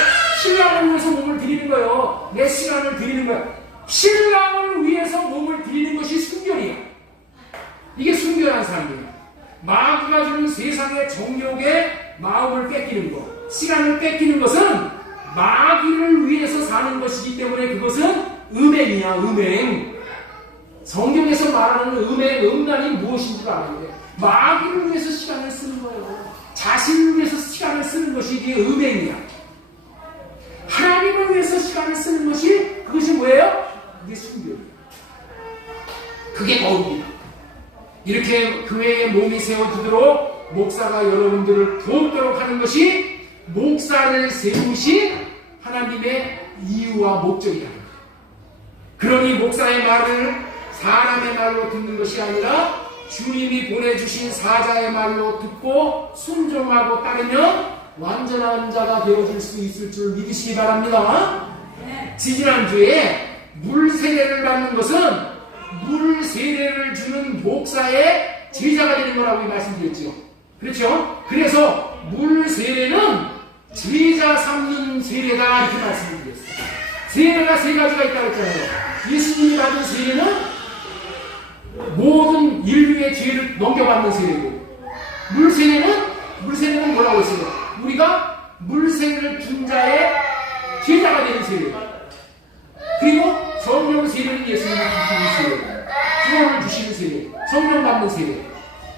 신랑을 위해서 몸을 드리는 거예요. 내 시간을 드리는 거예요. 신랑을 위해서 몸을 드리는 것이 순결이야. 이게 순결한 삶이에요. 마귀가 주는 세상의 정욕에 마음을 뺏기는 것, 시간을 뺏기는 것은 마귀를 위해서 사는 것이기 때문에 그것은 음행이야, 음행. 성경에서 말하는 음란이 무엇인지 알아야 돼. 마귀를 위해서 시간을 쓰는 거예요. 자신을 위해서 시간을 쓰는 것이 이게 음행이야. 하나님을 위해서 시간을 쓰는 것이 그것이 뭐예요? 그게 순결이야. 그게 거룩이야. 이렇게 교회의 몸이 세워지도록 목사가 여러분들을 돕도록 하는 것이 목사를 세우신 하나님의 이유와 목적이라는 거예요. 그러니 목사의 말을 사람의 말로 듣는 것이 아니라 주님이 보내주신 사자의 말로 듣고 순종하고 따르면 완전한 자가 되어질 수 있을 줄 믿으시기 바랍니다. 지지난주에 물 세례를 받는 것은 물 세례를 주는 목사의 제자가 되는 거라고 말씀드렸죠. 그렇죠? 그래서 물 세례는 제자 삼는 세례다 이렇게 말씀드렸어요. 세례가 세 가지가 있다고 했잖아요. 예수님이 받은 세례는 모든 인류의 죄를 넘겨받는 세례고, 물세례는 뭐라고 했어요? 우리가 물세례를 준 자의 제자가 되는 세례. 그리고 성령 세례는 예수님이 주시는 세례, 구원을 주시는 세례, 성령 받는 세례.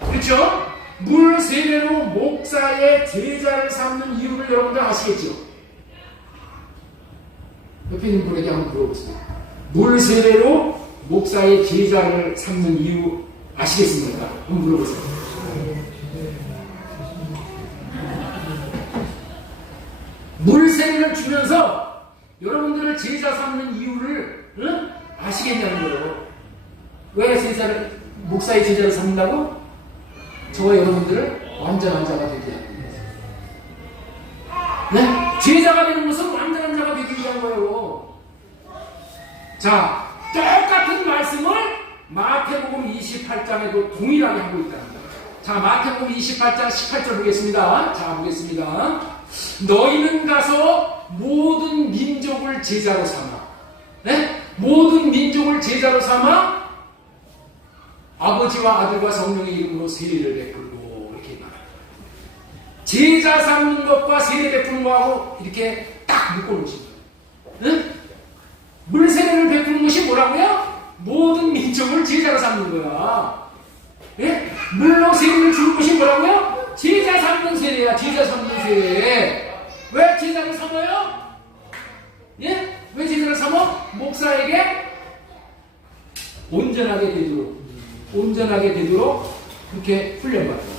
그렇죠? 물 세례로 목사의 제자를 삼는 이유를 여러분들 아시겠죠? 옆에 있는 분에게 한번 물어보세요. 물 세례로 목사의 제자를 삼는 이유 아시겠습니까? 한번 물어보세요. 물 세례를 주면서 여러분들을 제자 삼는 이유를 아시겠냐는 거예요. 왜 목사의 제자를 삼는다고? 저와 여러분들을 완전한 자가 되게 하는 거예요. 네? 제자가 되는 것은 완전한 자가 되기 위한 거예요. 자, 똑같은 말씀을 마태복음 28장에도 동일하게 하고 있다는 거예요. 자, 마태복음 28장 18절 보겠습니다. 자, 보겠습니다. 너희는 가서 모든 민족을 제자로 삼아. 네? 모든 민족을 제자로 삼아 아버지와 아들과 성령의 이름으로 세례를 베풀고 이렇게 말합니다. 제자 삼는 것과 세례 베푸는 거하고 이렇게 딱 묶어놓으신 거예요. 네? 물세례를 베푸는 것이 뭐라고요? 모든 민족을 제자로 삼는 거야. 예? 물로 세례를 주는 것이 뭐라고요? 제자 삼는 세례야. 제자 삼는 세례. 왜 제자를 삼아요? 예? 왜 제자를 삼아? 목사에게 온전하게 되도록 그렇게 훈련받아요.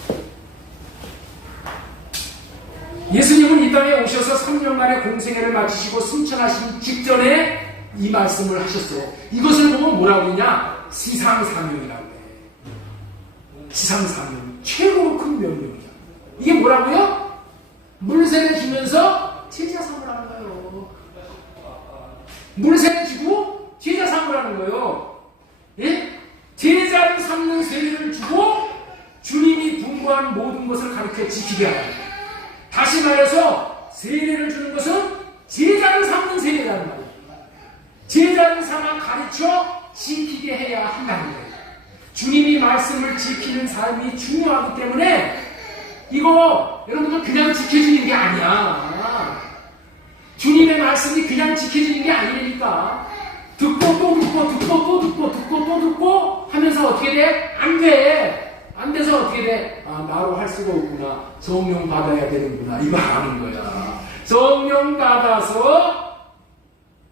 예수님은 이 땅에 오셔서 3년간의 공생애를 마치시고 승천하신 직전에 이 말씀을 하셨어요. 이것을 보면 뭐라고 하냐? 지상사명이라고 해. 지상사명. 최고로 큰 명령이야. 이게 뭐라고요? 물세례 주면서 제자 삼으라는 거예요. 물세례 주고 제자 삼으라는 거예요. 예? 제자를 삼는 세례를 주고 주님이 분부한 모든 것을 가르쳐 지키게 하라. 다시 말해서 세례를 주는 것은 제자를 삼는 세례라는 말이에요. 제자를 삼아 가르쳐 지키게 해야 한다는 거예요. 주님이 말씀을 지키는 삶이 중요하기 때문에 이거 여러분들 그냥 지켜지는 게 아니야. 주님의 말씀이 그냥 지켜지는 게 아니니까. 듣고 또 듣고 듣고 또 듣고 듣고 또 듣고 하면서 어떻게 돼? 안 돼. 안 돼서 어떻게 돼? 아, 나로 할 수가 없구나. 성령 받아야 되는구나. 이거 아는 거야. 성령 받아서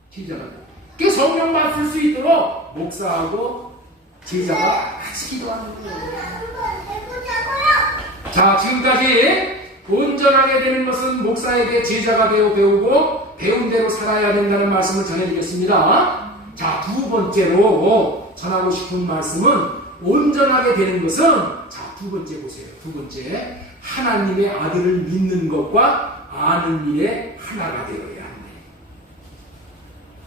제자가 돼. 그 성령 받을 수 있도록 목사하고 제자가 같이 기도하는 거예요. 자, 지금까지 온전하게 되는 것은 목사에게 제자가 되어 배우고 배운 대로 살아야 된다는 말씀을 전해드렸습니다. 자, 두 번째로 전하고 싶은 말씀은 온전하게 되는 것은, 자, 두 번째 보세요. 두 번째, 하나님의 아들을 믿는 것과 아는 일에 하나가 되어야 한다.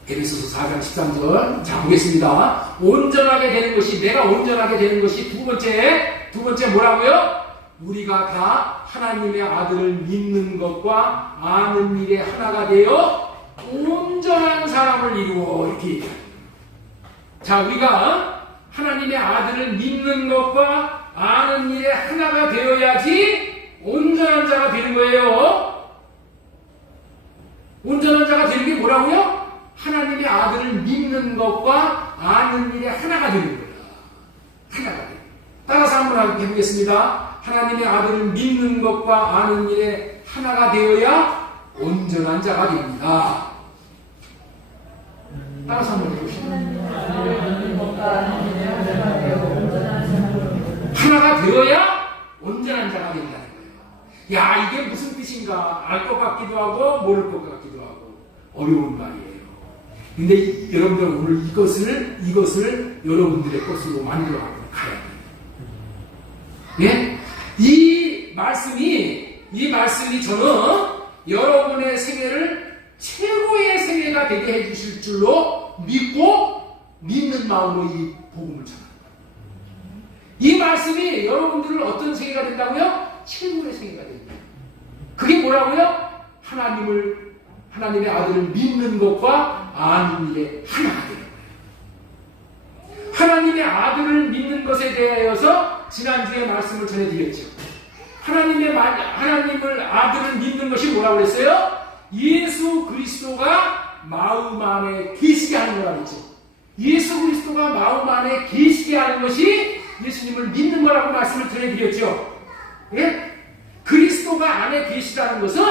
에베소서 4장 13절. 자, 보겠습니다. 온전하게 되는 것이, 내가 온전하게 되는 것이 두 번째 뭐라고요? 우리가 다 하나님의 아들을 믿는 것과 아는 일에 하나가 되어 온전한 사람을 이루어, 이렇게 얘기합니다. 자, 우리가 하나님의 아들을 믿는 것과 아는 일에 하나가 되어야지 온전한 자가 되는 거예요. 온전한 자가 되는 게 뭐라고요? 하나님의 아들을 믿는 것과 아는 일에 하나가 되는 거예요. 하나가 돼요. 따라서 한번 해보겠습니다. 하나님의 아들을 믿는 것과 아는 일에 하나가 되어야 온전한 자가 됩니다. 따라서 한번 해보시죠. 하나가 되어야 온전한 자가 된다는 거예요. 야, 이게 무슨 뜻인가? 알 것 같기도 하고 모를 것 같기도 하고 어려운 말이에요. 근데 여러분들 오늘 이것을 여러분들의 것으로 만들어 가야 돼요. 예? 이 말씀이 저는 여러분의 생애를 최고의 생애가 되게 해주실 줄로 믿는 마음으로 이 복음을 전합니다. 이 말씀이 여러분들을 어떤 생애가 된다고요? 최고의 생애가 됩니다. 그게 뭐라고요? 하나님의 아들을 믿는 것과 아는 일에 하나가 되는 거예요. 하나님의 아들을 믿는 것에 대하여서 지난주에 말씀을 전해드렸죠. 하나님을 아들을 믿는 것이 뭐라고 그랬어요? 예수 그리스도가 마음 안에 계시게 하는 거라고 했죠. 예수 그리스도가 마음 안에 계시게 하는 것이 예수님을 믿는 거라고 말씀을 전해드렸죠. 예? 그리스도가 안에 계시다는 것은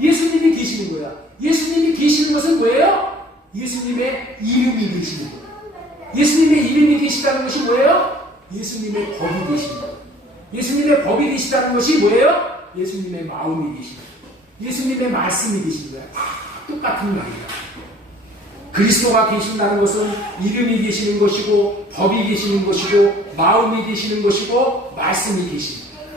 예수님이 계시는 거야. 예수님이 계시는 것은 뭐예요? 예수님의 이름이 계시는 거예요. 예수님의 이름이 계시다는 것이 뭐예요? 예수님의 법이 계시는 거예요. 예수님의 법이 계시다는 것이 뭐예요? 예수님의 마음이 계시는 거예요. 예수님의 말씀이 계시는 거예요. 다 똑같은 말이야. 그리스도가 계신다는 것은 이름이 계시는 것이고 법이 계시는 것이고 마음이 계시는 것이고 말씀이 계시는 거예요.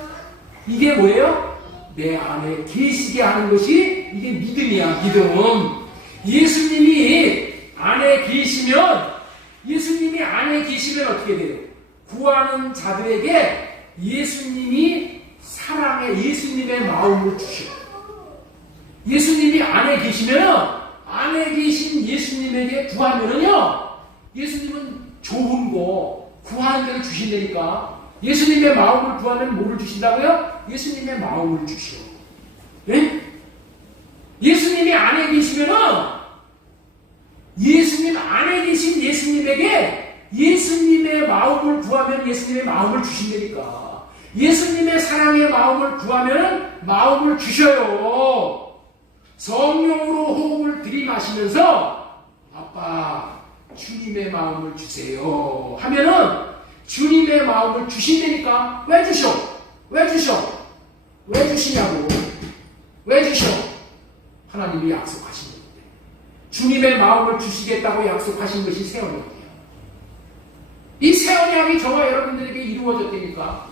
이게 뭐예요? 내 안에 계시게 하는 것이 이게 믿음이야. 믿음. 예수님이 안에 계시면 어떻게 돼요? 구하는 자들에게 예수님이 예수님의 마음을 주셔요. 예수님이 안에 계시면 안에 계신 예수님에게 구하면은요, 예수님은 좋은 거 구하는 대로 주신다니까. 예수님의 마음을 구하면 뭐를 주신다고요? 예수님의 마음을 주셔. 예? 예수님이 안에 계시면은 예수님 안에 계신 예수님에게 예수님의 마음을 구하면 예수님의 마음을 주신다니까. 예수님의 사랑의 마음을 구하면 마음을 주셔요. 성령으로 호흡을 들이마시면서 아빠 주님의 마음을 주세요 하면은 주님의 마음을 주신다니까. 왜 주셔? 왜 주시냐고. 왜 주셔? 하나님이 약속하신 건데. 주님의 마음을 주시겠다고 약속하신 것이 새 언약이에요. 이 새 언약이 저와 여러분들에게 이루어졌다니까.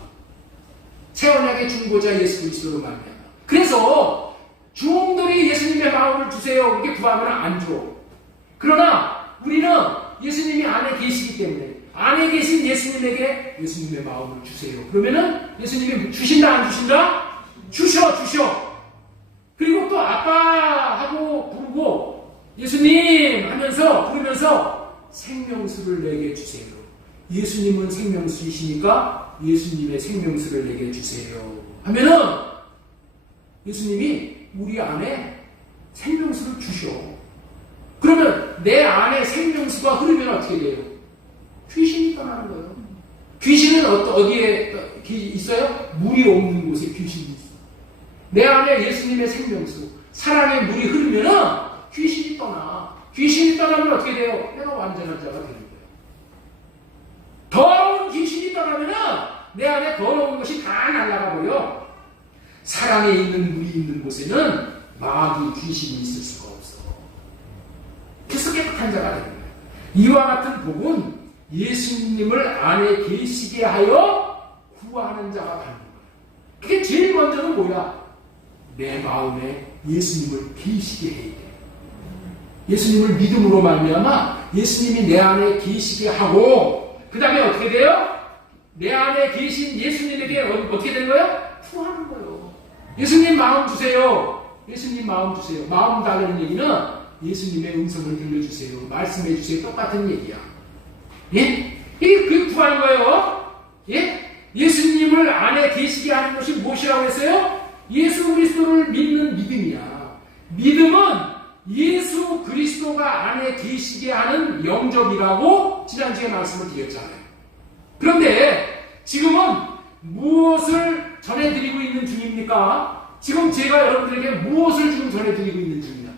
새 언약의 중보자 예수 그리스도로 말미암아. 그래서 종들이 예수님의 마음을 주세요 이렇게 구하면 안 줘. 그러나 우리는 예수님이 안에 계시기 때문에 안에 계신 예수님에게 예수님의 마음을 주세요. 그러면은 예수님이 주신다 안 주신다? 주셔. 그리고 또 아빠 하고 부르고 예수님 하면서 부르면서 생명수를 내게 주세요. 예수님은 생명수이시니까 예수님의 생명수를 내게 주세요 하면은 예수님이 우리 안에 생명수를 주셔. 그러면 내 안에 생명수가 흐르면 어떻게 돼요? 귀신이 떠나는 거예요. 귀신은 어디에 있어요? 물이 없는 곳에 귀신이 있어. 내 안에 예수님의 생명수, 사랑의 물이 흐르면은 귀신이 떠나. 귀신이 떠나면 어떻게 돼요? 내가 완전한 자가 되는 거예요. 더러운 귀신이 떠나면은 내 안에 더러운 것이 다 날아가 버려. 사랑에 있는 물이 있는 곳에는 마귀 귀신이 있을 수가 없어. 그래서 깨끗한 자가 되는 거예요. 이와 같은 복은 예수님을 안에 계시게 하여 구하는 자가 받는 거예요. 그게 제일 먼저는 뭐야? 내 마음에 예수님을 계시게 해야 돼요. 예수님을 믿음으로 말미암아 예수님이 내 안에 계시게 하고, 그 다음에 어떻게 돼요? 내 안에 계신 예수님에게 어떻게 되는 거예요? 구하는 거예요. 예수님 마음 주세요. 예수님 마음 주세요. 마음 달라는 얘기는 예수님의 음성을 들려주세요. 말씀해 주세요. 똑같은 얘기야. 예? 이게 그게 구하는 거예요. 예? 예수님을 안에 계시게 하는 것이 무엇이라고 했어요? 예수 그리스도를 믿는 믿음이야. 믿음은 예수 그리스도가 안에 계시게 하는 영접이라고 지난주에 말씀을 드렸잖아요. 그런데 지금은 무엇을 전해드리고 있는 중입니까? 지금 제가 여러분들에게 무엇을 지금 전해드리고 있는 중이냐?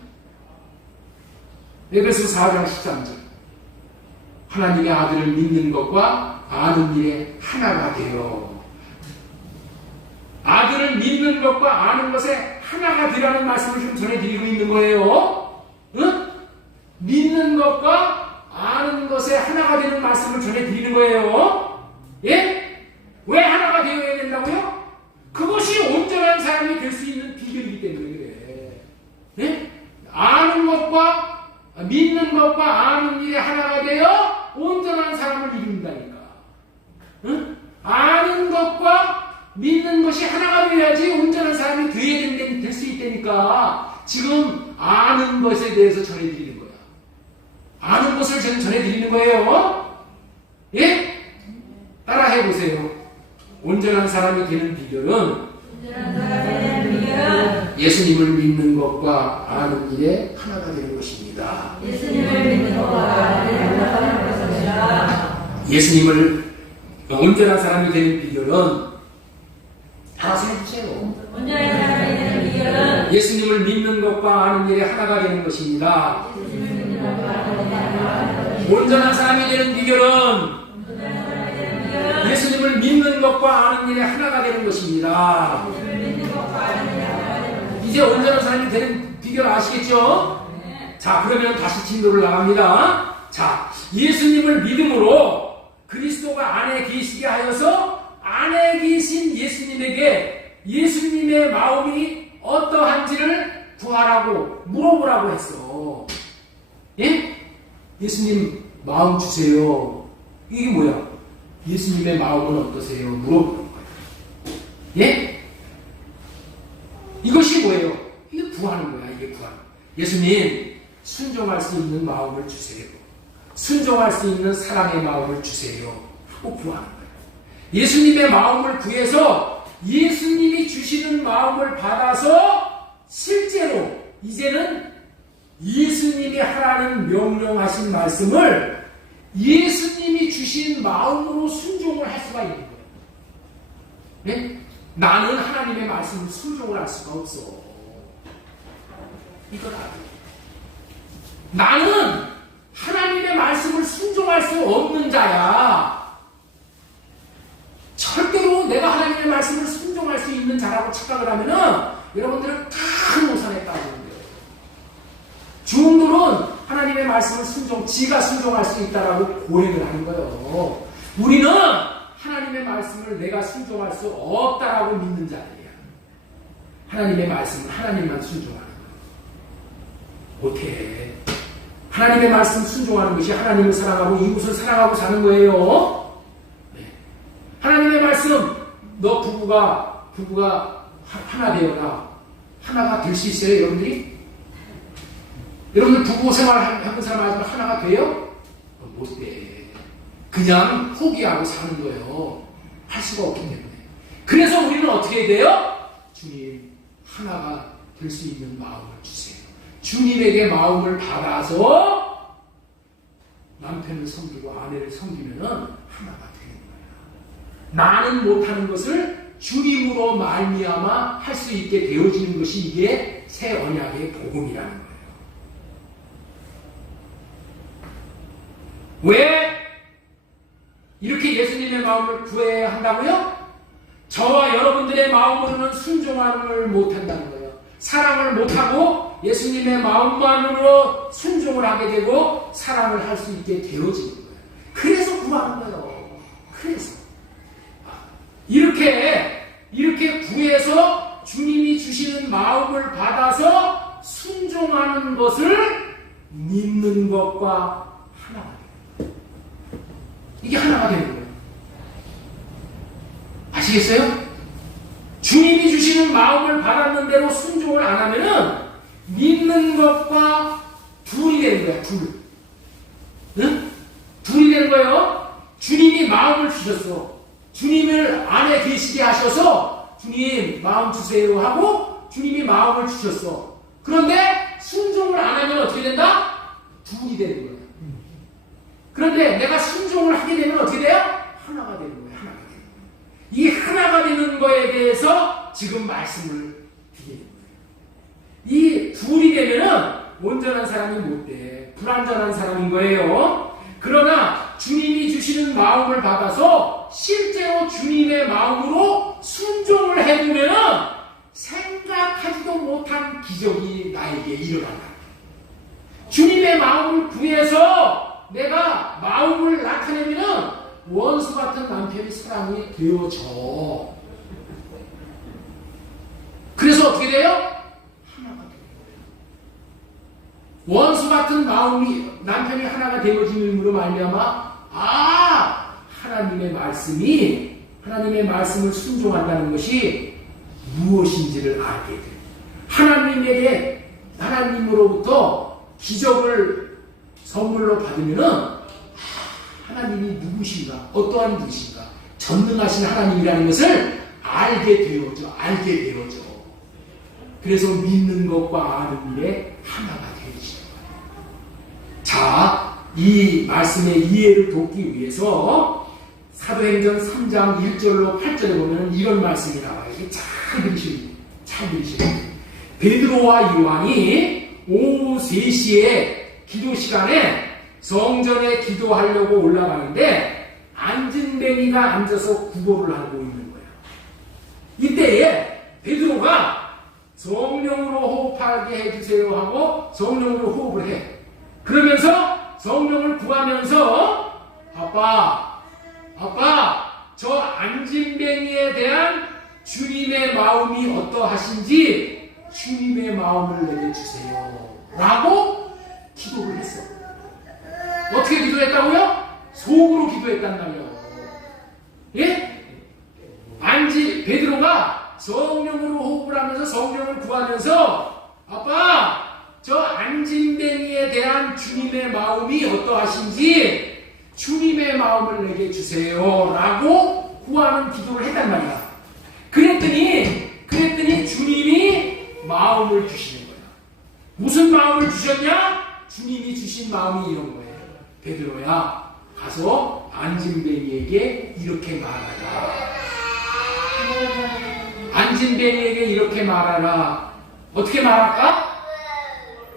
에베소 4장 13절. 하나님의 아들을 믿는 것과 아는 일에 하나가 되어. 아들을 믿는 것과 아는 것에 하나가 되라는 말씀을 지금 전해드리고 있는 거예요. 응? 믿는 것과 아는 것에 하나가 되는 말씀을 전해드리는 거예요. 예? 왜 하나가 되어야 된다고요? 그것이 온전한 사람이 될 수 있는 비결이기 때문에 그래. 예? 아는 것과 믿는 것과 아는 일에 하나가 되어 온전한 사람을 이룬다니까. 응? 아는 것과 믿는 것이 하나가 되어야지 온전한 사람이 될 수 있다니까. 지금 아는 것에 대해서 전해드리는 거야. 아는 것을 전해드리는 거예요. 예? 따라 해보세요. 온전한 사람이 되는 비결은 예수님을 믿는 것과 아는 일에 하나가 되는 것입니다. 예수님을 온전한 사람이 되는 비결은 알아서 해주세요. 예수님을 믿는 것과 아는 일에 하나가 되는 것입니다. 온전한 사람이 되는 비결은 예수님을 믿는 것과 아는 일에 하나가 되는 것입니다. 이제 온전한 사람이 되는 비결 아시겠죠? 자, 그러면 다시 진도를 나갑니다. 자, 예수님을 믿음으로 그리스도가 안에 계시게 하여서 안에 계신 예수님에게 예수님의 마음이 어떠한지를 구하라고 물어보라고 했어. 예? 예수님 마음 주세요. 이게 뭐야? 예수님의 마음은 어떠세요? 물어보는 거예요. 예? 이것이 뭐예요? 이게 구하는 거야. 이게 구하는 거야. 예수님 순종할 수 있는 마음을 주세요. 순종할 수 있는 사랑의 마음을 주세요. 하고 구하는 거예요. 예수님의 마음을 구해서 예수님이 주시는 마음을 받아서 실제로 이제는 예수님이 하라는 명령하신 말씀을 예수님이 주신 마음으로 순종을 할 수가 있는 거예요. 네? 나는 하나님의 말씀을 순종을 할 수가 없어. 이걸 알아요. 나는 하나님의 말씀을 순종할 수 없는 자야. 절대로 내가 하나님의 말씀을 순종할 수 있는 자라고 착각을 하면은 여러분들은 큰 오산에 따르는데요. 중들은 하나님의 말씀을 지가 순종할 수 있다라고 고백을 하는 거예요. 우리는 하나님의 말씀을 내가 순종할 수 없다라고 믿는 자들이야. 하나님의 말씀은 하나님만 순종하는 거예요. 어떻게 하나님의 말씀 순종하는 것이 하나님을 사랑하고 이웃을 사랑하고 사는 거예요. 네. 하나님의 말씀, 너 부부가 하나 되어라. 하나가 될 수 있어요, 여러분들이? 여러분들 부부 생활하는 사람하고 하나가 돼요? 못 돼. 그냥 포기하고 사는 거예요. 할 수가 없기 때문에. 그래서 우리는 어떻게 해야 돼요? 주님, 하나가 될 수 있는 마음을 주세요. 주님에게 마음을 받아서 남편을 섬기고 아내를 섬기면은 하나가 되는 거예요. 나는 못하는 것을 주님으로 말미암아 할 수 있게 되어지는 것이 이게 새 언약의 복음이라는 거예요. 왜 이렇게 예수님의 마음을 구해야 한다고요? 저와 여러분들의 마음으로는 순종함을 못한다는 거예요. 사랑을 못하고 예수님의 마음만으로 순종을 하게 되고 사랑을 할 수 있게 되어지는 거예요. 그래서 구하는 거예요. 그래서 이렇게 구해서 주님이 주시는 마음을 받아서 순종하는 것을 믿는 것과 하나가 돼요. 이게 하나가 되는 거예요. 아시겠어요? 주님이 주시는 마음을 받았는 대로 순종을 안 하면은 믿는 것과 둘이 되는 거야. 응? 둘이 되는 거예요. 주님이 마음을 주셨어. 주님을 안에 계시게 하셔서 주님 마음 주세요 하고 주님이 마음을 주셨어. 그런데 순종을 안 하면 어떻게 된다? 둘이 되는 거예요. 그런데 내가 순종을 하게 되면 어떻게 돼요? 하나가 되는 거예요. 하나가 되는 거예요. 이 하나가 되는 거에 대해서 지금 말씀을 드리는 거예요. 이 둘이 되면은 온전한 사람이 못 돼. 불완전한 사람인 거예요. 그러나 주님이 주시는 마음을 받아서 실제로 주님의 마음으로 순종을 해보면은 생각하지도 못한 기적이 나에게 일어난다. 주님의 마음을 구해서 내가 마음을 나타내면은 원수 같은 남편이 사랑이 되어져. 그래서 어떻게 돼요? 하나가 돼요. 원수 같은 마음이 남편이 하나가 되어짐으로 말미암아 하나님의 말씀을 순종한다는 것이 무엇인지를 알게 돼요. 하나님으로부터 기적을 선물로 받으면은 하나님이 누구신가, 어떠한 분이신가, 전능하신 하나님이라는 것을 알게 되어져. 그래서 믿는 것과 아는 일에 하나가 되어지는 거예요. 자, 이 말씀의 이해를 돕기 위해서 사도행전 3장 1절로 8절에 보면 이런 말씀이 나와요. 잘 들으시면 베드로와 요한이 오후 3시에 기도 시간에 성전에 기도하려고 올라가는데 안진뱅이가 앉아서 구걸을 하고 있는 거예요. 이때에 베드로가 성령으로 호흡하게 해주세요 하고 성령으로 호흡을 해. 그러면서 성령을 구하면서 아빠 저 안진뱅이에 대한 주님의 마음이 어떠하신지 주님의 마음을 내게 주세요 라고 기도를 했어. 어떻게 기도했다고요? 속으로 기도했단 말이에요. 예? 베드로가 성령으로 호흡을 하면서 성령을 구하면서 아빠 저 안진뱅이에 대한 주님의 마음이 어떠하신지 주님의 마음을 내게 주세요 라고 구하는 기도를 했단 말이야. 그랬더니 주님이 마음을 주시는 거야. 무슨 마음을 주셨냐? 주님이 주신 마음이 이런 거예요. 베드로야 가서 안진뱅이에게 이렇게 말하라. 안진뱅이에게 이렇게 말하라. 어떻게 말할까?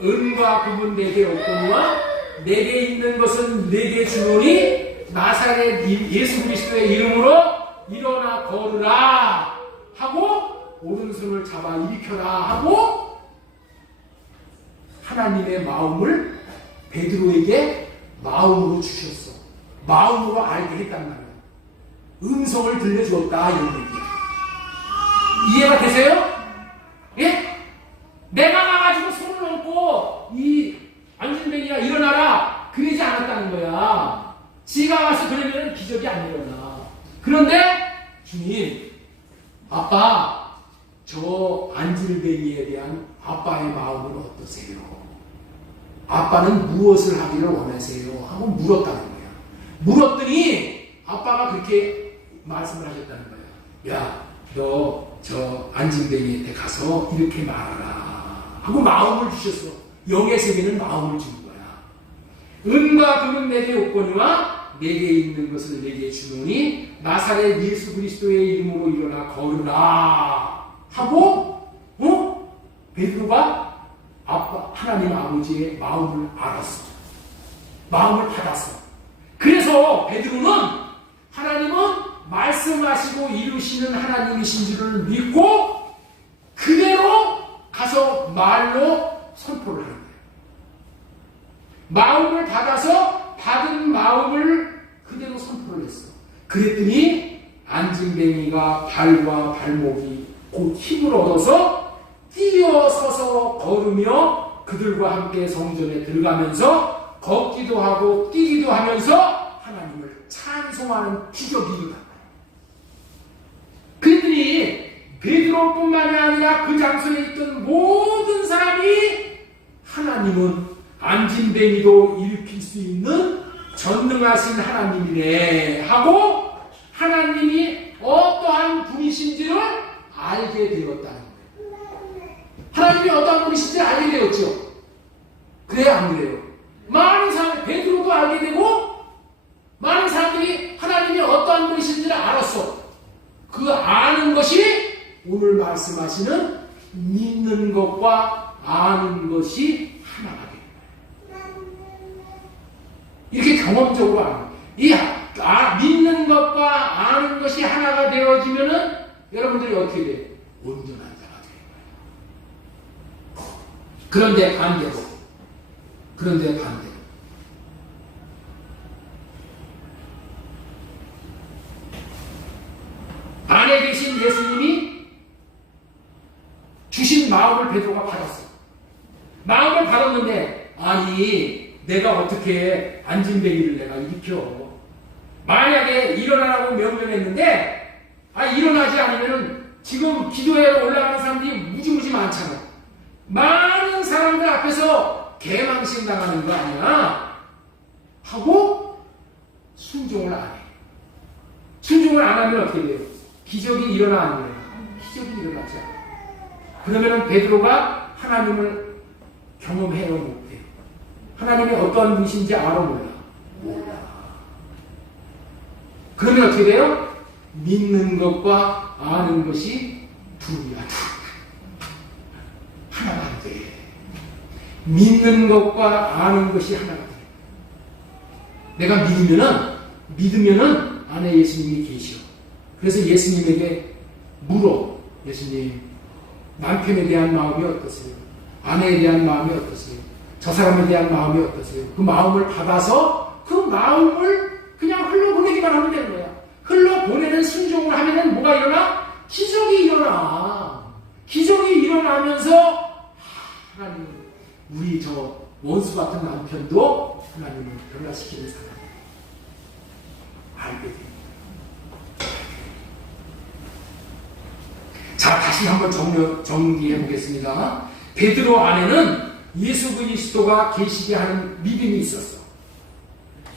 은과 금은 내게 없거니와 내게 있는 것은 내게 주노니 나사렛 예수 그리스도의 이름으로 일어나 걸으라 하고 오른손을 잡아 일으켜라 하고 하나님의 마음을 베드로에게 마음으로 주셨어. 마음으로 알게 했단 말이야. 음성을 들려주었다 이런 얘기야. 이해가 되세요? 예? 내가 나가지고 손을 얹고 이 안진뱅이가 일어나라 그러지 않았다는 거야. 지가 와서 그러면 기적이 안 일어나. 그런데 주님 아빠 저 안진뱅이에 대한 아빠의 마음은 어떠세요? 아빠는 무엇을 하기를 원하세요? 하고 물었다는 거야. 물었더니 아빠가 그렇게 말씀을 하셨다는 거야. 야 너 저 안진뱅이한테 가서 이렇게 말하라 하고 마음을 주셨어. 영의 세계는 마음을 주는 거야. 은과 금은 내게 없거니와 내게 있는 것을 내게 주노니 나사렛 예수 그리스도의 이름으로 일어나 걸으라 하고 베드로가 하나님 아버지의 마음을 알았어. 마음을 받았어. 그래서 베드로는 하나님은 말씀하시고 이루시는 하나님이신 줄을 믿고 그대로 가서 말로 선포를 하는 거예요. 마음을 받아서 받은 마음을 그대로 선포를 했어. 그랬더니 안진뱅이가 발과 발목이 곧 힘을 얻어서 뛰어서서 걸으며 그들과 함께 성전에 들어가면서 걷기도 하고 뛰기도 하면서 하나님을 찬송하는 기적이 일어났다. 그랬더니 베드로뿐만이 아니라 그 장소에 있던 모든 사람이 하나님은 안진뱅이도 일으킬 수 있는 전능하신 하나님이네 하고 하나님이 어떠한 분이신지를 알게 되었다는 거예요. 하나님이 어떠한 분이신지를 알게 되었죠. 그래요, 안 그래요? 많은 사람, 베드로도 알게 되고 많은 사람들이 하나님이 어떠한 분이신지를 알았어. 그 아는 것이 오늘 말씀하시는 믿는 것과 아는 것이 하나가 됩니다. 이렇게 경험적으로 아는 믿는 것과 아는 것이 하나가 되어지면은 여러분들이 어떻게 돼요? 온전한 자가 돼요. 그런데 반대로 안에 계신 예수님이 주신 마음을 베드로가 받았어요. 마음을 받았는데 아니 내가 어떻게 안진뱅이를 내가 일으켜. 만약에 일어나라고 명령했는데 일어나지 않으면 지금 기도회에 올라가는 사람들이 무지무지 많잖아. 많은 사람들 앞에서 개망신 당하는 거 아니야 하고 순종을 안 해. 순종을 안 하면 어떻게 돼요? 기적이 일어나 안 일어나? 기적이 일어나지 않아. 그러면 베드로가 하나님을 경험해요, 못해요? 하나님이 어떠한 분이신지 알아, 몰라? 그러면 어떻게 돼요? 믿는 것과 아는 것이 둘이야. 하나가 안 돼. 믿는 것과 아는 것이 하나가 돼. 내가 믿으면은 안에 예수님이 계셔. 그래서 예수님에게 물어. 예수님, 남편에 대한 마음이 어떠세요? 아내에 대한 마음이 어떠세요? 저 사람에 대한 마음이 어떠세요? 그 마음을 받아서 그 마음을 그냥 흘러보내기만 하면 되는 거야. 흘러보내는 순종을 하면은 뭐가 일어나? 기적이 일어나. 기적이 일어나면서 하나님, 우리 저 원수 같은 남편도 하나님을 변화시키는 사람 알게 됩니다. 자, 다시 한번 정리해 보겠습니다. 베드로 안에는 예수 그리스도가 계시게 하는 믿음이 있었어.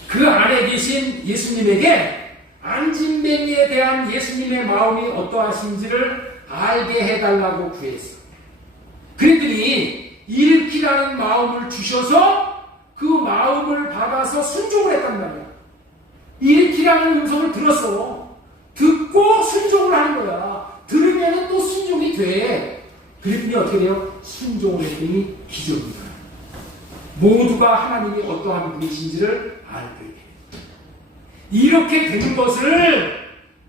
그 안에 계신 예수님에게 안진뱅이에 대한 예수님의 마음이 어떠하신지를 알게 해달라고 구했어. 그랬더니 일으키라는 마음을 주셔서 그 마음을 받아서 순종을 했단 말이야. 일으키라는 음성을 들었어. 듣고 순종을 하는 거야. 들으면 또 순종이 돼. 그랬더니 어떻게 돼요? 순종을 했더니 기적이 일어나요. 모두가 하나님이 어떠한 분이신지를 알게 돼요. 이렇게 된 것을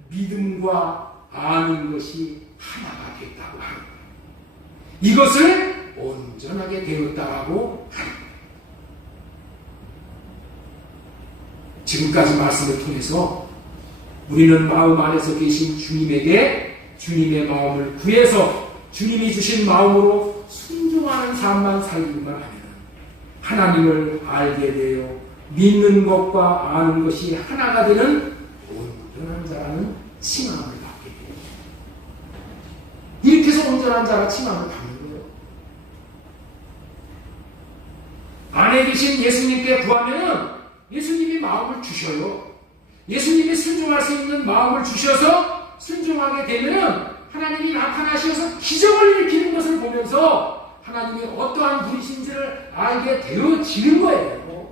믿음과 아는 것이 하나가 됐다고 하는 거예요. 이것을 온전하게 되었다라고 하는 거예요. 지금까지 말씀을 통해서 우리는 마음 안에서 계신 주님에게 주님의 마음을 구해서 주님이 주신 마음으로 순종하는 삶만 살기만 하면 하나님을 알게 되어 믿는 것과 아는 것이 하나가 되는 온전한 자라는 칭함을 받게 돼요. 이렇게 해서 온전한 자가 칭함을 받는 거예요. 안에 계신 예수님께 구하면 예수님이 마음을 주셔요. 예수님이 순종할 수 있는 마음을 주셔서 순종하게 되면 하나님이 나타나셔서 기적을 일으키는 것을 보면서 하나님이 어떠한 분이신지를 알게 되어지는 거예요.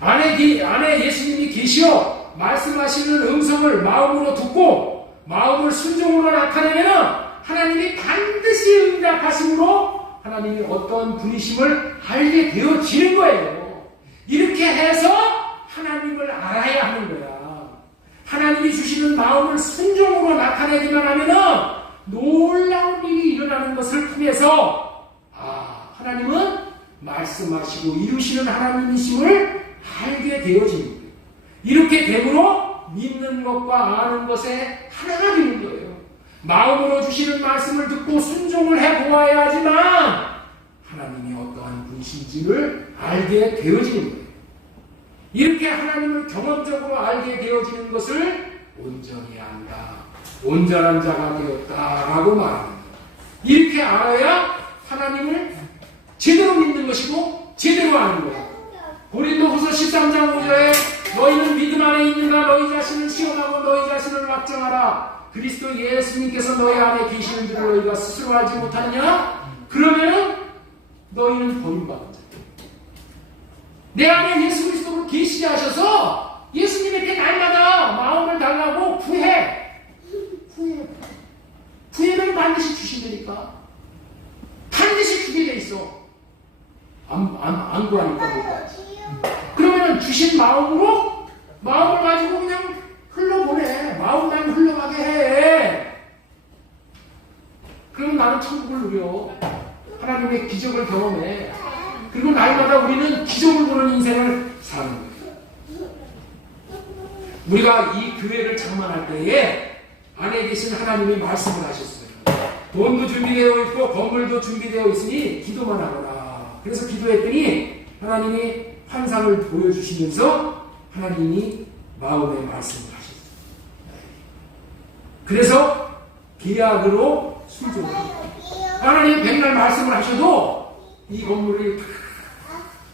안에 예수님이 계시어 말씀하시는 음성을 마음으로 듣고 마음을 순종으로 나타내면 하나님이 반드시 응답하심으로 하나님이 어떤 분이심을 알게 되어지는 거예요. 이렇게 해서 하나님을 알아야 하는 거야. 하나님이 주시는 마음을 순종으로 나타내기만 하면은 놀라운 일이 일어나는 것을 통해서 하나님은 말씀하시고 이루시는 하나님이심을 알게 되어지는 거예요. 이렇게 됨으로 믿는 것과 아는 것에 하나가 되는 거예요. 마음으로 주시는 말씀을 듣고 순종을 해보아야 하지만 하나님이 어떠한 분이신지를 알게 되어지는 거예요. 이렇게 하나님을 경험적으로 알게 되어지는 것을 온전히 안다, 온전한 자가 되었다라고 말합니다. 이렇게 알아야 하나님을 제대로 믿는 것이고 제대로 아는 거예요. 고린도후서 13장 5절에 너희는 믿음 안에 있는가 너희 자신을 시험하고 너희 자신을 확정하라. 그리스도 예수님께서 너희 안에 계시는 줄을 너희가 스스로 알지 못하느냐? 그러면 너희는 버림받은 자다. 내 안에 예수 그리스도를 계시게 하셔서 예수님에게 날마다 마음을 달라고 구해는 반드시 주신다니까. 반드시 주게 돼 있어. 안 구하니까 못 가. 그러면 주신 마음으로 마음을 가지고 그냥 흘러보내. 마음만 흘러가게 해. 그럼 나는 천국을 누려. 하나님의 기적을 경험해. 그리고 날마다 우리는 기적을 보는 인생을 사는 거예요. 우리가 이 교회를 장만할 때에 안에 계신 하나님이 말씀을 하셨어요. 돈도 준비되어 있고 건물도 준비되어 있으니 기도만 하거라. 그래서 기도했더니 하나님이 환상을 보여주시면서 하나님이 마음의 말씀을 하셨어요. 그래서 계약으로 순종을 합니다. 하나님이 백날 말씀을 하셔도 이 건물을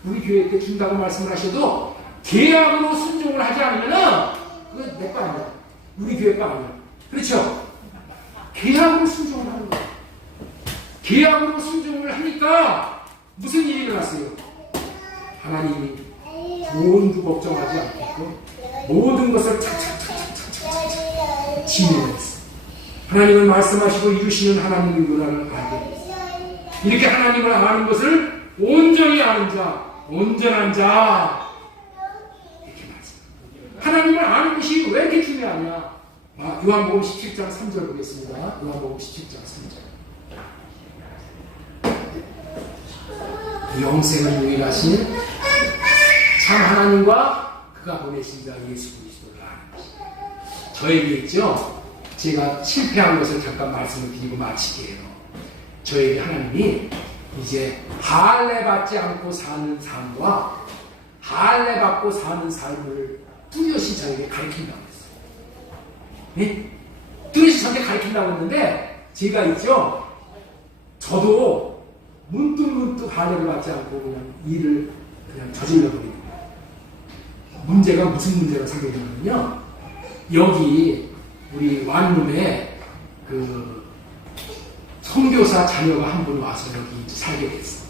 우리 교회 때 준다고 말씀을 하셔도 계약으로 순종을 하지 않으면은 그건 내 거 아니야. 우리 교회 거 아니야. 그렇죠? 계약으로 순종을 하는 거야. 계약으로 순종을 하니까 무슨 일이 일어났어요? 하나님이 돈도 걱정하지 않고 모든 것을 착착착착착착 지내냈어. 하나님을 말씀하시고 이루시는 하나님의 은혜를 알게 됐어요. 이렇게 하나님을 아는 것을 온전히 아는 자, 온전한 자 이렇게 말씀합니다. 하나님을 아는 것이 왜 이렇게 중요하냐? 요한복음 17장 3절 보겠습니다. 요한복음 17장 3절. 영생은 유일하신 참 하나님과 그가 보내신 자 예수 그리스도를 아는 것입니다. 저에게 있죠. 제가 실패한 것을 잠깐 말씀을 드리고 마치게요. 저에게 하나님이 이제 할례 받지 않고 사는 삶과 할례 받고 사는 삶을 뚜렷이 저에게 가르친다고 했어요. 네? 뚜렷이 저한테 가르친다고 했는데 제가 있죠. 저도 문득문득 할례를 받지 않고 그냥 일을 그냥 저질러 버리는 거예요. 문제가 무슨 문제가 생기냐면요. 여기 우리 완룸에 그 선교사 자녀가 한 분 와서 여기 살게 됐어.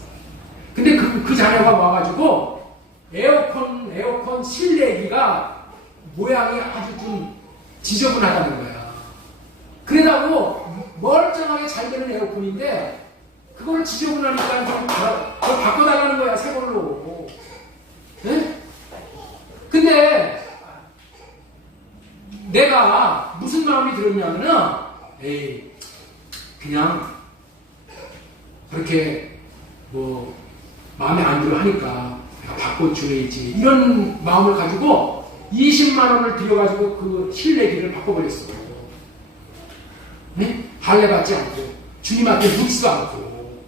근데 그 자녀가 와가지고 에어컨 실내기가 모양이 아주 좀 지저분하다는 거야. 그러다고 멀쩡하게 잘 되는 에어컨인데 그걸 지저분하니까 그걸 바꿔달라는 거야, 새 걸로. 네? 근데 내가 무슨 마음이 들었냐면은 에이 그냥 그렇게 뭐 마음에 안 들어 하니까 내가 바꿔줘야지 이런 마음을 가지고 20만 원을 들여가지고 그 실내기를 바꿔버렸어. 네? 할례 받지 않고 주님한테 묻지도 않고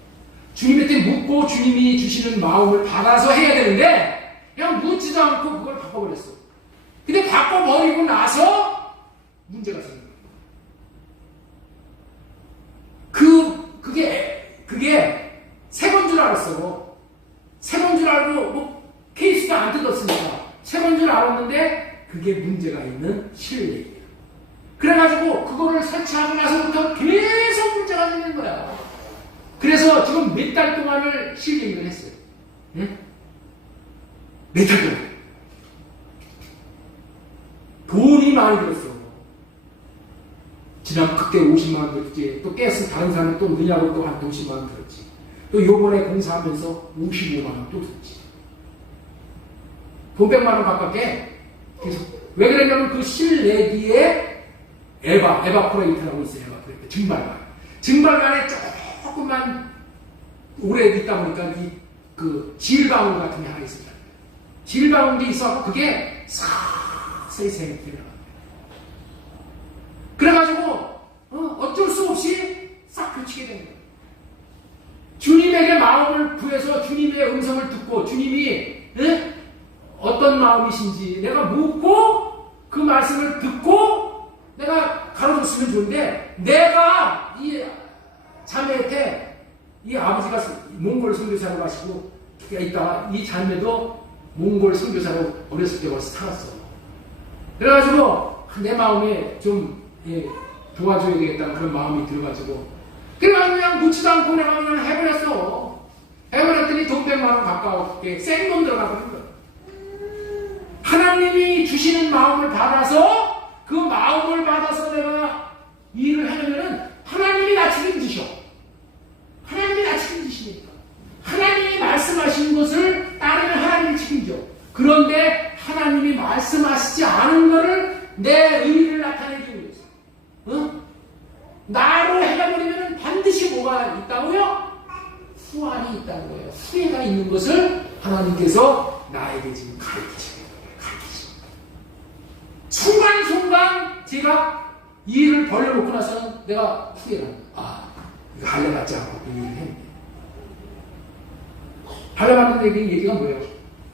주님한테 묻고 주님이 주시는 마음을 받아서 해야 되는데 그냥 묻지도 않고 그걸 바꿔버렸어. 근데 바꿔버리고 나서 문제가 생긴 거예요. 그게 새 건 줄 알았어. 새 건 줄 알고 뭐 케이스가 안 뜯었으니까 새 건 줄 알았는데 그게 문제가 있는 실내기야. 그래가지고 그거를 설치하고 나서부터 계속 문제가 생기는 거야. 그래서 지금 몇 달 동안을 실행을 했어요. 응? 몇 달 동안. 돈이 많이 들었어. 지난 그때 50만 원 들었지. 또 가스 다른 사람이 또 넣냐고 또 한 50만 원 들었지. 또 요번에 공사하면서 55만 원 또 들었지. 돈 100만 원 가깝게 계속. 왜 그러냐면 그 실내기에 에바포레이터라고 있어요. 에바포레이터. 증발관에 조금만 오래 있다 보니까 그 질방울 같은 게 하나 있습니다. 질방울이 있어서 그게 서서히 생기게 나와요. 그래가지고 어쩔 수 없이 싹 교치게 된 거예요. 주님에게 마음을 구해서 주님의 음성을 듣고 주님이 어떤 마음이신지 내가 묻고 그 말씀을 듣고 내가 가르쳤으면 좋은데 내가 이 자매한테 이 아버지가 몽골 선교사로 가시고 있다가 이 자매도 몽골 선교사로 어렸을 때 와서 살았어. 그래가지고 내 마음에 좀 도와줘야 되겠다는 그런 마음이 들어가지고 그래가지고 그냥 묻지도 않고 내가 그냥 해버렸어. 해버렸더니 돈 100만 원 가까웠게 생돈 들어가버린 거야. 하나님이 주시는 마음을 받아서 그 마음을 받아서 내가 일을 하려면은 하나님이 나 책임지셔. 하나님이 나 책임지시니까. 하나님이 말씀하신 것을 따르면 하나님이 책임져. 그런데 하나님이 말씀하시지 않은 것을 내 의를 나타내기 위해서 나로 해버리면 반드시 뭐가 있다고요? 후환이 있다는 거예요. 후회가 있는 것을 하나님께서 나에게 지금 가르치시는 거예요. 순간순간 제가 이 일을 벌려놓고 나서는 내가 후회를 합니다. 이거 할래 같지 않고 이 일을 했네. 할래 같은 얘기가 뭐예요?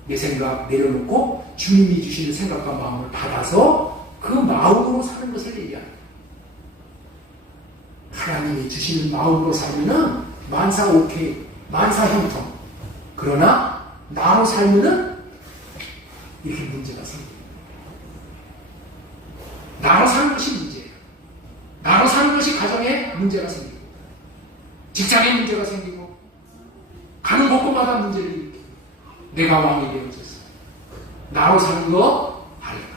내 생각 내려놓고 주님이 주시는 생각과 마음을 받아서 그 마음으로 사는 것을 얘기합니다. 하나님이 주시는 마음으로 살면은 만사 오케이, 만사 형통. 그러나 나로 살면은 이렇게 문제가 생깁니다. 나로 사는 것이 문제예요. 나로 사는 것이 가정에 문제가 생기고, 직장에 문제가 생기고, 가는 곳곳마다 문제를 일으키고, 내가 왕이 되어졌어. 나로 사는 거 알려가.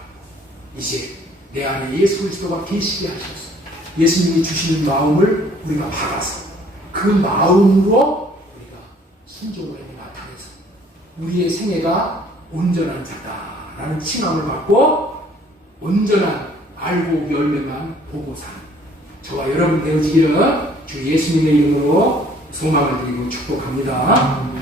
이제 내 안에 예수 그리스도가 계시게 하셨어. 예수님이 주시는 마음을 우리가 받아서 그 마음으로 우리가 순종을 나타내서 우리의 생애가 온전한 자다라는 칭함을 받고 온전한 알고 열매만 보고 사는 저와 여러분 되어지기를 주 예수님의 이름으로 소망을 드리고 축복합니다.